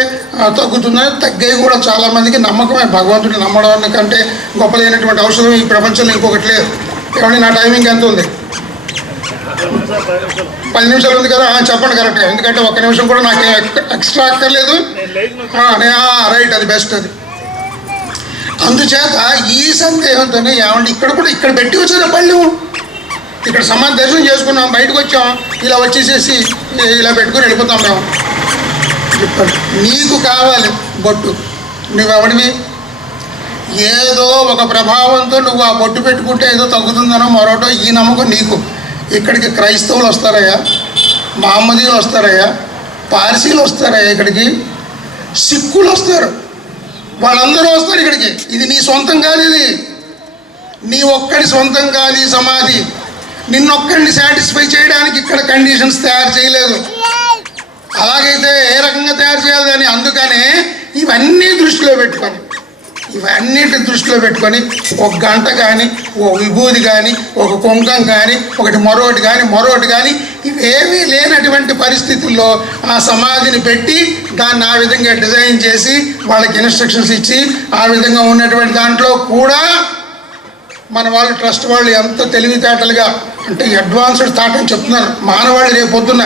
తగ్గుతుందని తగ్గేవి కూడా చాలామందికి నమ్మకమే. భగవంతుడిని నమ్మడం కంటే గొప్పదైనటువంటి ఔషధం ఈ ప్రపంచంలో ఇంకొకటి లేదు. ఏమంటే నా టైమింగ్ ఎంత ఉంది? 10 నిమిషాలు ఉంది కదా, చెప్పండి కరెక్ట్గా. ఎందుకంటే 1 నిమిషం కూడా నాకు ఎక్స్ట్రా అక్కర్లేదు. రైట్, అది బెస్ట్. అది అందుచేత ఈ సందేహంతోనే ఏమంటే ఇక్కడ పెట్టి వచ్చేది పళ్ళు. ఇక్కడ సమాధి దర్శనం చేసుకున్నాం, బయటకు వచ్చాం, ఇలా వచ్చేసేసి ఇలా పెట్టుకుని వెళ్ళిపోతాం మేము. చెప్పండి, నీకు కావాలి బొట్టు, నువ్వెవడివి? ఏదో ఒక ప్రభావంతో నువ్వు ఆ బొట్టు పెట్టుకుంటే ఏదో తగ్గుతుందనో మరోటో ఈ నమ్మకం నీకు. ఇక్కడికి క్రైస్తవులు వస్తారయ్యా, మహమ్మదీయులు వస్తారయ్యా, పార్సీలు వస్తారయ్యా, ఇక్కడికి సిక్కులు వస్తారు, వాళ్ళందరూ వస్తారు ఇక్కడికి. ఇది నీ సొంతం కాదు, ఇది నీ ఒక్కడి సొంతం కాదు. ఈ సమాధి నిన్నొక్కడిని సాటిస్ఫై చేయడానికి ఇక్కడ కండిషన్స్ తయారు చేయలేదు. అలాగైతే ఏ రకంగా తయారు చేయాలి దాన్ని? అందుకనే ఇవన్నీ దృష్టిలో పెట్టుకొని ఒక గంట కానీ, ఓ విభూది కానీ, ఒక కుంకం కానీ, మరొకటి కానీ ఇవేమీ లేనటువంటి పరిస్థితుల్లో ఆ సమాధిని పెట్టి దాన్ని ఆ విధంగా డిజైన్ చేసి వాళ్ళకి ఇన్స్ట్రక్షన్స్ ఇచ్చి ఆ విధంగా ఉన్నటువంటి దాంట్లో కూడా మన వాళ్ళు ట్రస్ట్ వాళ్ళు ఎంత తెలివితేటలుగా అంటే అడ్వాన్స్డ్ థాట్ అని చెప్తున్నారు. మానవాళ్ళు రేపు పొద్దున్న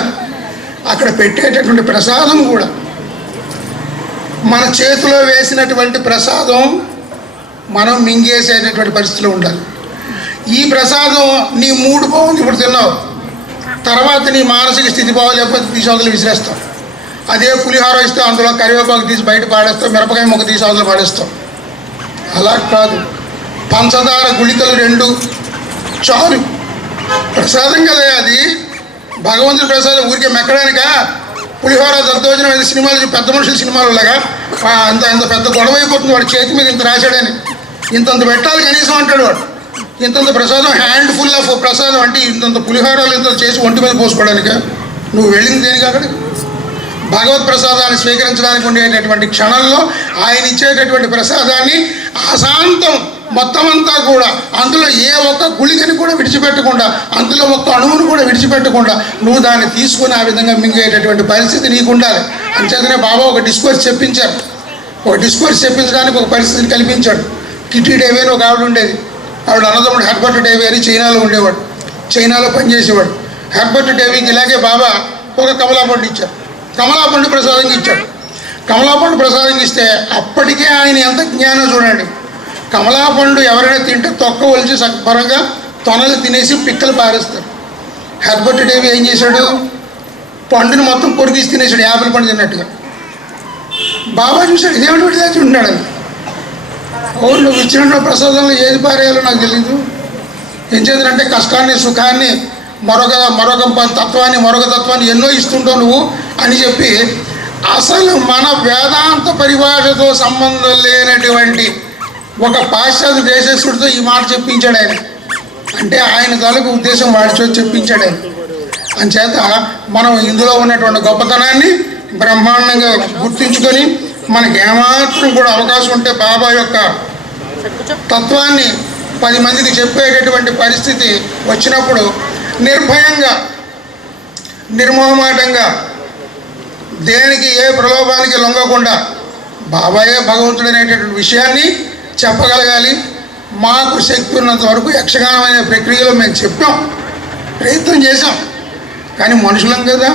అక్కడ పెట్టేటటువంటి ప్రసాదం కూడా మన చేతిలో వేసినటువంటి ప్రసాదం మనం మింగేసేటటువంటి పరిస్థితిలో ఉండాలి. ఈ ప్రసాదం నీ మూడు బాగుంది, ఇప్పుడు తిన్నావు, తర్వాత నీ మానసిక స్థితి బాగోలేకపోతే తీసి అవతలు విసిరేస్తాం. అదే పులిహోర ఇస్తే అందులో కరివేపాకు తీసి బయట పాడేస్తాం, మిరపకాయ మొక్క తీసి అవతలు పాడేస్తాం. అలా కాదు, పంచదార గుళికలు 2 చాలు. ప్రసాదం కదా అది, భగవంతుడి ప్రసాదం. ఊరికే మెక్కడానికా? పులిహోర దద్దోజనం అయితే సినిమాలు, పెద్ద మనుషుల సినిమాలు లాగా ఇంత పెద్ద గొడవ అయిపోతుంది. వాడి చేతి మీద ఇంత రాశాడని ఇంతంత పెట్టాలి కనీసం అంటాడు వాడు. ఇంతంత ప్రసాదం, హ్యాండ్ ఫుల్ ఆఫ్ ప్రసాదం అంటే ఇంతంత పులిహోరాలు ఇంత చేసి ఒంటి మీద పోసుకోవడానిక? నువ్వు వెళ్ళింది దేనికి అక్కడికి? భగవత్ ప్రసాదాన్ని స్వీకరించడానికి ఉండేటటువంటి క్షణంలో ఆయన ఇచ్చేటటువంటి ప్రసాదాన్ని అశాంతం మొత్తం అంతా కూడా అందులో ఏ ఒక్క గుళికని కూడా విడిచిపెట్టకుండా, అందులో ఒక్క అణువును కూడా విడిచిపెట్టకుండా నువ్వు దాన్ని తీసుకొని ఆ విధంగా మింగేటటువంటి పరిస్థితి నీకు ఉండాలి. అంచేతనే బాబా ఒక డిస్కోర్స్ చెప్పించారు. ఒక డిస్కోర్స్ చెప్పించడానికి ఒక పరిస్థితిని కల్పించాడు. కిటీ డేవి అని ఒక ఆవిడ ఉండేది. ఆవిడ అన్నదమ్ముడు హెర్బర్ట్ డేవి అని చైనాలో ఉండేవాడు, చైనాలో పనిచేసేవాడు. హెర్బర్ట్ డేవికి ఇలాగే బాబా ఒక కమలాపండు ఇచ్చారు. కమలాపండు ప్రసాదంగా ఇచ్చాడు. కమలాపండు ప్రసాదంగా ఇస్తే అప్పటికే ఆయన ఎంత జ్ఞానం చూడండి. కమలాపండు ఎవరైనా తింటే తొక్క ఒలిచి సత్పరంగా తొనలు తినేసి పిక్కలు పారేస్తారు. హెర్బర్ట్ డేవి ఏం చేశాడు? పండుని మొత్తం కొరికిసి తినేసాడు, యాపిల్ పండు తిన్నట్టుగా. బాబా చూశాడు, ఇదేమిటి విడిదాచి ఉంటున్నాడు అని. అవును, నువ్వు ఇచ్చిన ప్రసాదంలో ఏది పారేయాలో నాకు తెలీదు. ఏం చేద్దంటే కష్టాన్ని, సుఖాన్ని, మరొక తత్వాన్ని ఎన్నో ఇస్తుంటావు నువ్వు అని చెప్పి అసలు మన వేదాంత పరిభాషతో సంబంధం లేనటువంటి ఒక పాశ్చాత్య దేశస్థుడితో ఈ మాట చెప్పించాడు ఆయన. అంటే ఆయన తాలూకు ఉద్దేశం వాడితో చెప్పించాడు ఆయన. అంచేత మనం ఇందులో ఉన్నటువంటి గొప్పతనాన్ని బ్రహ్మాండంగా గుర్తించుకొని మనకి ఏమాత్రం కూడా అవకాశం ఉంటే బాబా యొక్క తత్వాన్ని 10 మందికి చెప్పేటటువంటి పరిస్థితి వచ్చినప్పుడు నిర్భయంగా, నిర్మోహమాటంగా, దేనికి ఏ ప్రలోభానికి లొంగకుండా బాబాయే భగవంతుడు అనేటటువంటి విషయాన్ని చెప్పగలగాలి. మాకు శక్తి ఉన్నంత వరకు యక్షగానమైన ప్రక్రియలో మేము చెప్పాం, ప్రయత్నం చేసాం. కానీ మనుషులం కదా,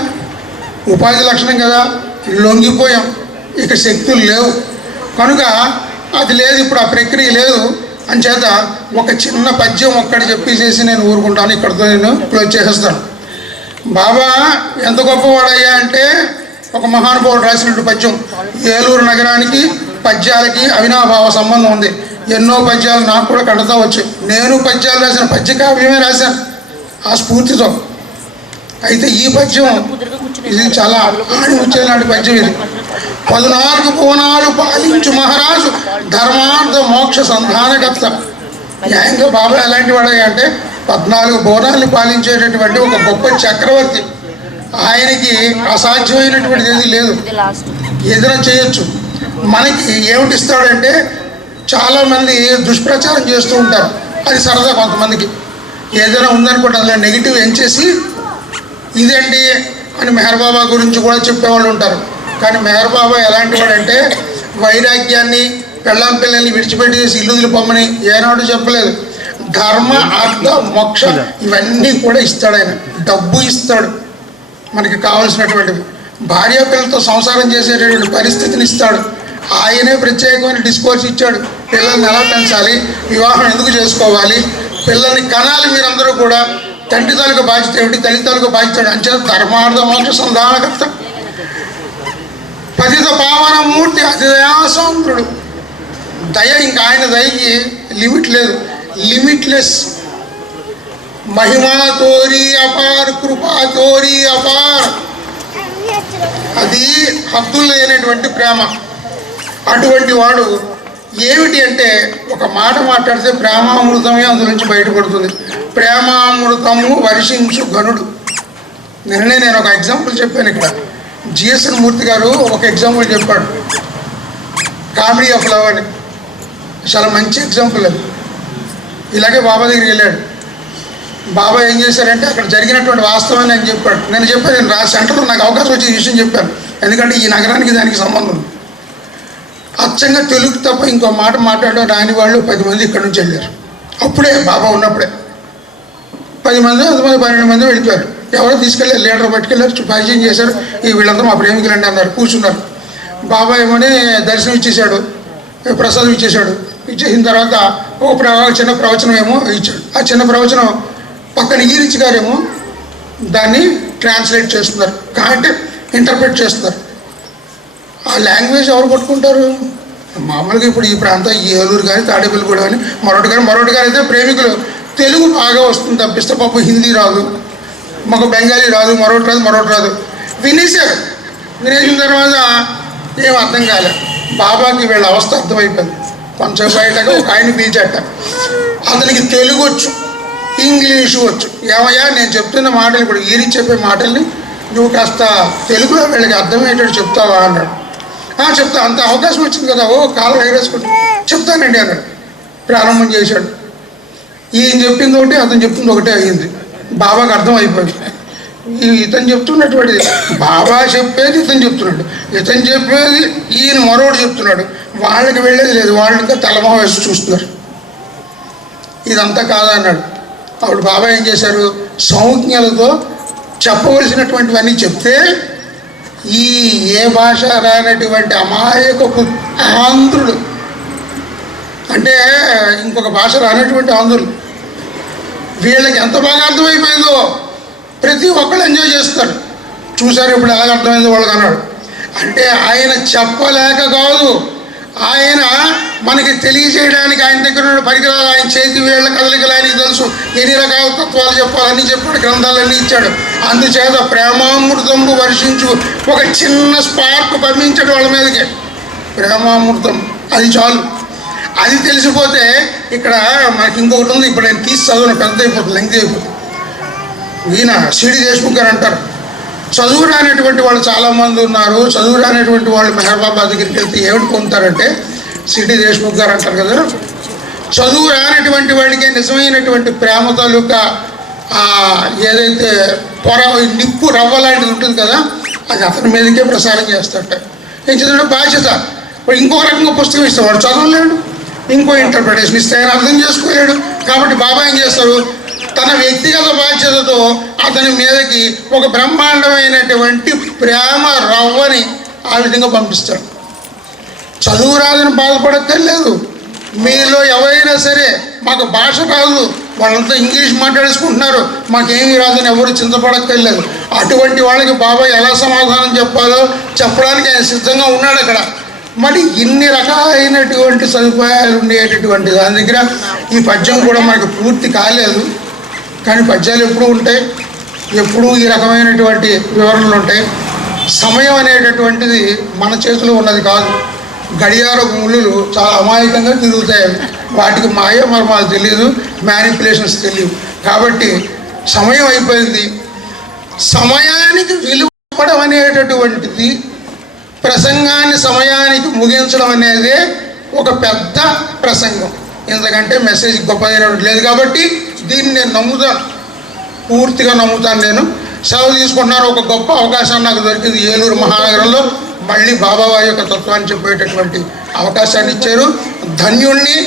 ఉపాధి లక్షణం కదా, లొంగిపోయాం. ఇక శక్తులు లేవు కనుక అది లేదు, ఇప్పుడు ఆ ప్రక్రియ లేదు. అంచేత ఒక చిన్న పద్యం ఒక్కటి చెప్పేసేసి నేను ఊరుకుంటాను. ఇక్కడితో నేను క్లోజ్ చేసేస్తాను. బాబా ఎంత గొప్పవాడయ్యా అంటే ఒక మహానుభావుడు రాసినట్టు పద్యం. ఏలూరు నగరానికి పద్యాలకి అవినాభావ సంబంధం ఉంది. ఎన్నో పద్యాలు నాకు కూడా కడతా వచ్చు. నేను పద్యాలు రాసిన పద్య కావ్యమే రాశాను ఆ స్ఫూర్తితో. అయితే ఈ పద్యం ఇది చాలా ఆడి వచ్చేలాంటి పద్యం ఇది. 14 భువనాలు పాలించు మహారాజు ధర్మార్థ మోక్ష సంధానకర్త. న్యాయంగా బాబా ఎలాంటి వాడే అంటే 14 భువనాలను పాలించేటటువంటి ఒక గొప్ప చక్రవర్తి. ఆయనకి అసాధ్యమైనటువంటిది ఏది లేదు, ఏదైనా చేయొచ్చు. మనకి ఏమిటి ఇస్తాడంటే, చాలామంది దుష్ప్రచారం చేస్తూ ఉంటారు, అది సరదా కొంతమందికి. ఏదైనా ఉందనుకోండి అందులో నెగిటివ్ ఎంచేసి ఇదండి అని మెహర్ బాబా గురించి కూడా చెప్పేవాళ్ళు ఉంటారు. కానీ మెహర్ బాబా ఎలాంటి వాడంటే వైరాగ్యాన్ని, పెళ్ళాం పిల్లల్ని విడిచిపెట్టేసి ఇల్లు వదిలిపోమని ఏనాడు చెప్పలేదు. ధర్మ అర్థ మోక్ష ఇవన్నీ కూడా ఇస్తాడు ఆయన. డబ్బు ఇస్తాడు, మనకి కావాల్సినటువంటివి. భార్య పిల్లలతో సంసారం చేసేటటువంటి పరిస్థితిని ఇస్తాడు. ఆయనే ప్రత్యేకమైన డిస్కోర్స్ ఇచ్చాడు. పిల్లల్ని ఎలా పెంచాలి, వివాహం ఎందుకు చేసుకోవాలి, పిల్లల్ని కనాలి, మీరందరూ కూడా తండ్రి తాలూకు బాధ్యత ఏమిటి, తల్లి తాలూకు బాధ్యత అంచేత ధర్మార్థ మోక్ష సంధానకర్త. పతిత పావన మూర్తి అతిదయాసాంద్రుడు. దయ, ఇంకా ఆయన దయకి లిమిట్ లేదు, లిమిట్లెస్. మహిమా తోరి అపార్, కృపా తోరి అపార్, అది హద్దులు లేనటువంటి ప్రేమ. అటువంటి వాడు ఏమిటి అంటే, ఒక మాట మాట్లాడితే ప్రేమామృతమే అందులో నుంచి బయటపడుతుంది. ప్రేమామృతము వర్షించు గనుడు. నేను ఒక ఎగ్జాంపుల్ చెప్పాను ఇక్కడ. జిఎస్ఎన్ మూర్తి గారు ఒక ఎగ్జాంపుల్ చెప్పాడు, కామెడీ ఆఫ్ లవ్ అని. చాలా మంచి ఎగ్జాంపుల్ అది. ఇలాగే బాబా దగ్గరికి వెళ్ళాడు. బాబా ఏం చేశారంటే, అక్కడ జరిగినటువంటి వాస్తవాన్ని ఆయన చెప్పాడు. నేను సెంటర్లో నాకు అవకాశం వచ్చే విషయం చెప్పాను, ఎందుకంటే ఈ నగరానికి దానికి సంబంధం ఉంది. అచ్చంగా తెలుగు తప్ప ఇంకో మాట మాట్లాడడం రాని వాళ్ళు 10 మంది ఇక్కడ నుంచి వెళ్ళారు. అప్పుడే బాబా ఉన్నప్పుడే 10 మంది, 12 మంది వెళ్ళిపోయారు. ఎవరో తీసుకెళ్ళారు, లీడర్ పట్టుకెళ్ళారు, పరిచయం చేశారు. ఈ వీళ్ళంతా మా ప్రేమికులండి అన్నారు, కూర్చున్నారు. బాబా ఏమని దర్శనం ఇచ్చేశాడు, ప్రసాదం ఇచ్చేశాడు. ఇచ్చేసిన తర్వాత ఒక చిన్న ప్రవచనం ఏమో ఇచ్చాడు. ఆ చిన్న ప్రవచనం పక్కన ఈరిచ్ గారేమో దాన్ని ట్రాన్స్లేట్ చేస్తున్నారు, అంటే ఇంటర్ప్రిట్ చేస్తున్నారు. ఆ లాంగ్వేజ్ ఎవరు పట్టుకుంటారు? మామూలుగా ఇప్పుడు ఈ ప్రాంతం ఏలూరు కానీ, తాడేపల్లిగూడెం కానీ, మరొకటి కానీ అయితే ప్రేమికులు తెలుగు బాగా వస్తుంది తప్పిస్తే పాపం హిందీ రాదు, మాకు బెంగాలీ రాదు, మరొకటి రాదు. వినేశారు. వినేసిన తర్వాత ఏం అర్థం కాలే. బాబాకి వీళ్ళ అవస్థ అర్థమైపోయింది. కొంచెం బయటగా ఒక ఆయన పిలిచాట. అతనికి తెలుగు వచ్చు, ఇంగ్లీషు వచ్చు. ఏమయ్యా నేను చెప్తున్న మాటలు, ఇప్పుడు ఈరి చెప్పే మాటల్ని నువ్వు కాస్త తెలుగులో వీళ్ళకి అర్థమయ్యేటట్టు చెప్తావా అన్నాడు. చెప్తా, అంత అవకాశం వచ్చింది కదా, కాలు ఎగరేసుకుంటా చెప్తానండి అన్నాడు. ప్రారంభం చేశాడు. ఈయన చెప్పింది ఒకటి, అతను చెప్తుంది ఒకటే అయ్యింది. బాబాకి అర్థం అయిపోయింది. ఇతను చెప్తున్నటువంటిది బాబా చెప్పేది ఇతను చెప్తున్నాడు, ఇతను చెప్పేది ఈయన మరొకటి చెప్తున్నాడు. వాళ్ళకి వెళ్ళేది లేదు, వాళ్ళు ఇంకా తలమొహ వేసి చూస్తున్నారు. ఇదంతా కాదన్నాడు. అప్పుడు బాబా ఏం చేశారు, సంజ్ఞలతో చెప్పవలసినటువంటివన్నీ చెప్తే ఈ ఏ భాష రానటువంటి అమాయకపు ఆంధ్రులు, అంటే ఇంకొక భాష రానటువంటి ఆంధ్రులు, వీళ్ళకి ఎంత బాగా అర్థమైపోయిందో ప్రతి ఒక్కళ్ళు ఎంజాయ్ చేస్తారు. చూసారు ఇప్పుడు ఎలాగ అర్థమైందో వాళ్ళకి అన్నాడు. అంటే ఆయన చెప్పలేక కాదు, ఆయన మనకి తెలియజేయడానికి ఆయన దగ్గర ఉన్న పరికరాలు, ఆయన చేతి వేళ్ల కదలికలు ఆయనకి తెలుసు. ఎన్ని రకాల తత్వాలు చెప్పాలని చెప్పాడు, గ్రంథాలన్నీ ఇచ్చాడు. అందుచేత ప్రేమామృతంబు వర్షించు, ఒక చిన్న స్పార్క్ పంపించాడు వాళ్ళ మీదకి. ప్రేమామృతం అది చాలు. అది తెలిసిపోతే ఇక్కడ మనకి ఇంకొకటి ఉంది. ఇప్పుడు నేను తీసి చదువును, పెద్ద అయిపోతుంది, లెంగ్త్ అయిపోతుంది. ఈయన సిడి దేశ్ముఖ్ గారు అంటారు, చదువు రానటువంటి వాళ్ళు చాలామంది ఉన్నారు. చదువు రానటువంటి వాళ్ళు మెహర్ బాబా దగ్గరికి వెళ్తే ఏమిటి పొందుతారంటే, సిడి దేశ్ముఖ్ గారు అంటారు కదా, చదువు రానటువంటి వాడికి నిజమైనటువంటి ప్రేమ తాలూకా ఏదైతే నిప్పు రవ్వ లాంటిది ఉంటుంది కదా, అది అతని మీదకే ప్రసారం చేస్తాడట. ఏం చదివిన బాధ్యత. ఇంకొక రకంగా పుస్తకం ఇస్తాడు, వాడు చదవలేడు, ఇంకో ఇంటర్ప్రిటేషన్ ఇస్తే ఆయన అర్థం చేసుకోలేడు. కాబట్టి బాబా ఏం చేస్తారు, తన వ్యక్తిగత బాధ్యతతో అతని మీదకి ఒక బ్రహ్మాండమైనటువంటి ప్రేమ రవ్వని ఆ విధంగా పంపిస్తాడు. చదువు రాదని బాధపడక్కర్లేదు. మీలో ఎవరైనా సరే మాకు భాష రాదు, వాళ్ళంతా ఇంగ్లీష్ మాట్లాడేసుకుంటున్నారు, మాకేమీ రాదని ఎవరు చింతపడక్కర్లేదు. అటువంటి వాళ్ళకి బాబా ఎలా సమాధానం చెప్పాలో చెప్పడానికి ఆయన సిద్ధంగా ఉన్నాడు అక్కడ. మరి ఇన్ని రకాలైనటువంటి సదుపాయాలు ఉండేటటువంటి దాని దగ్గర ఈ పద్యం కూడా మనకు పూర్తి కాలేదు. కానీ పద్యాలు ఎప్పుడూ ఉంటాయి, ఎప్పుడూ ఈ రకమైనటువంటి వివరణలు ఉంటాయి. సమయం అనేటటువంటిది మన చేతిలో ఉన్నది కాదు. గడియార ముళ్ళు చాలా అమాయకంగా తిరుగుతాయి. వాటికి మాయ మర్మాలు తెలియదు, మ్యానిపులేషన్స్ తెలియదు. కాబట్టి సమయం అయిపోయింది. సమయానికి విలువడం అనేటటువంటిది, ప్రసంగాన్ని సమయానికి ముగించడం అనేది ఒక పెద్ద ప్రసంగం. ఎందుకంటే మెసేజ్ గొప్పదైనటువంటి లేదు. కాబట్టి దీన్ని నేను నమ్ముతాను, పూర్తిగా నమ్ముతాను. నేను సెలవు తీసుకుంటున్నాను. ఒక గొప్ప అవకాశం నాకు దొరికింది. ఏలూరు మహానగరంలో మళ్ళీ బాబావారి యొక్క తత్వాన్ని చెప్పేటటువంటి అవకాశాన్ని ఇచ్చారు. ధన్యుణ్ణి,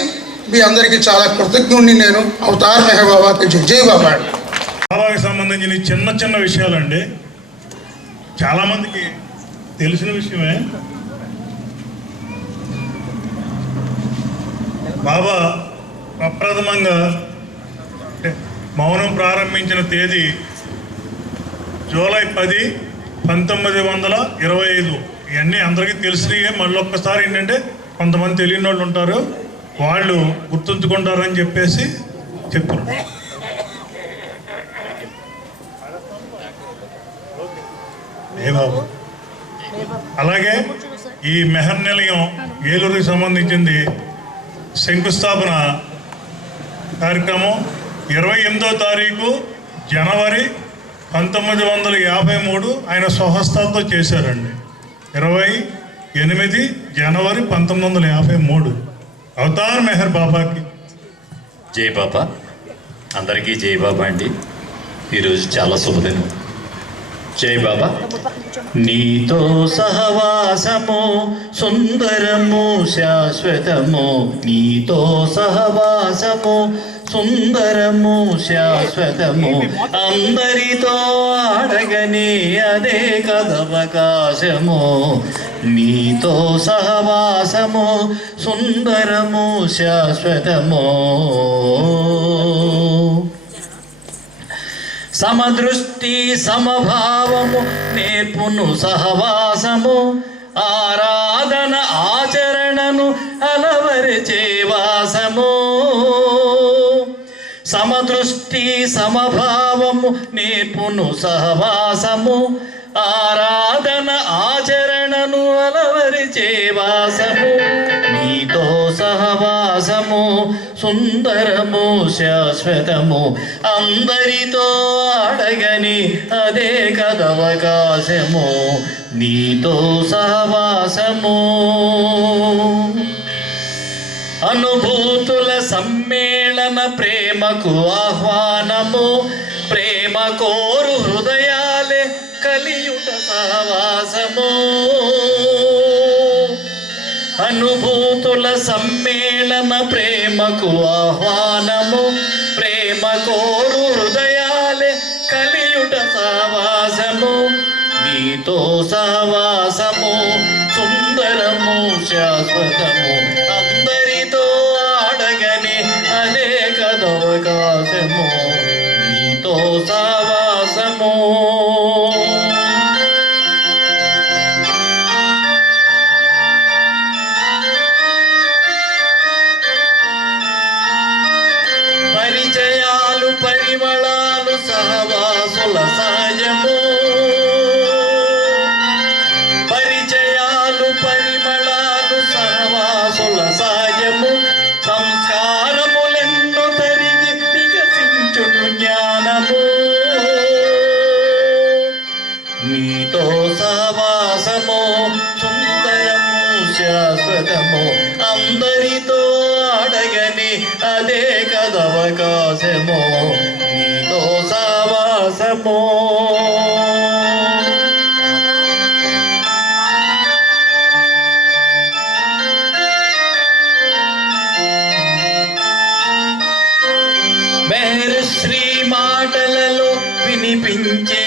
మీ అందరికీ చాలా కృతజ్ఞుణ్ణి. నేను అవతార్ మెహర్ బాబాకి జై బాబా. బాబాకి సంబంధించిన చిన్న చిన్న విషయాలండి, చాలామందికి తెలిసిన విషయమే. బాబా ప్రప్రథమంగా మౌనం ప్రారంభించిన తేదీ జూలై 10, 1925. ఇవన్నీ అందరికీ తెలిసినవే. మళ్ళీ ఒక్కసారి ఏంటంటే కొంతమంది తెలియని వాళ్ళు ఉంటారు, వాళ్ళు గుర్తుంచుకుంటారని చెప్పేసి చెప్పారు. ఏ బాబు. అలాగే ఈ మెహర్ నిలయం ఏలూరుకి సంబంధించింది శంకుస్థాపన కార్యక్రమం 28వ తారీఖు జనవరి 1953 ఆయన స్వహస్తాలతో చేశారండి. 28 జనవరి 1953. అవతార్ మెహర్ బాబాకి జై బాబా. అందరికీ జై బాబా అండి. ఈరోజు చాలా శుభదినం. జై బాబా. నీతో సహవాసము సుందరము శాశ్వతము, నీతో సహవాసము సుందరము శాశ్వతము, అందరితో ఆడగని అదే కదవకాశము, నీతో సహవాసము సుందరము శాశ్వతము. సమదృష్టి సమభావము నేర్పును సహవాసము, ఆరాధన ఆచరణను అలవరిచే వాసము. సమదృష్టి సమభావము నేర్పును సహవాసము, ఆరాధన ఆచరణను అలవరిచే వాసము, నీతో సహవాసము సుందరము శాశ్వతము, అందరితో అడగని అదే కదవకాశము, నీతో సహవాసము. అనుభూతుల సమ్మేళన ప్రేమకు ఆహ్వానము, ప్రేమ కోరు హృదయాలే కలియుట సహవాసము. అనుభూతుల సమ్మేళన ప్రేమకు ఆహ్వానము, ప్రేమ కోరు హృదయాలే కలియుట సహవాసము, నీతో సహవాసము సుందరము శాశ్వతము, అందరితో ఆడగని అనేక అవకాశము, నీతో సహవాసము. పరిచయాలు పరిమళాలు సహవాసుల సహజము, పరిచయాలు పరిమళాలు సహవాసుల సహజము, సంస్కారములెన్నో తరిగి వికసించును జ్ఞానము, నీతో సహవాసము సుందరము శాశ్వతము, అందరితో అడగని అదే కదవకాశము, నీతో సహవాసము. మెహర్ శ్రీ మాటలలో వినిపించే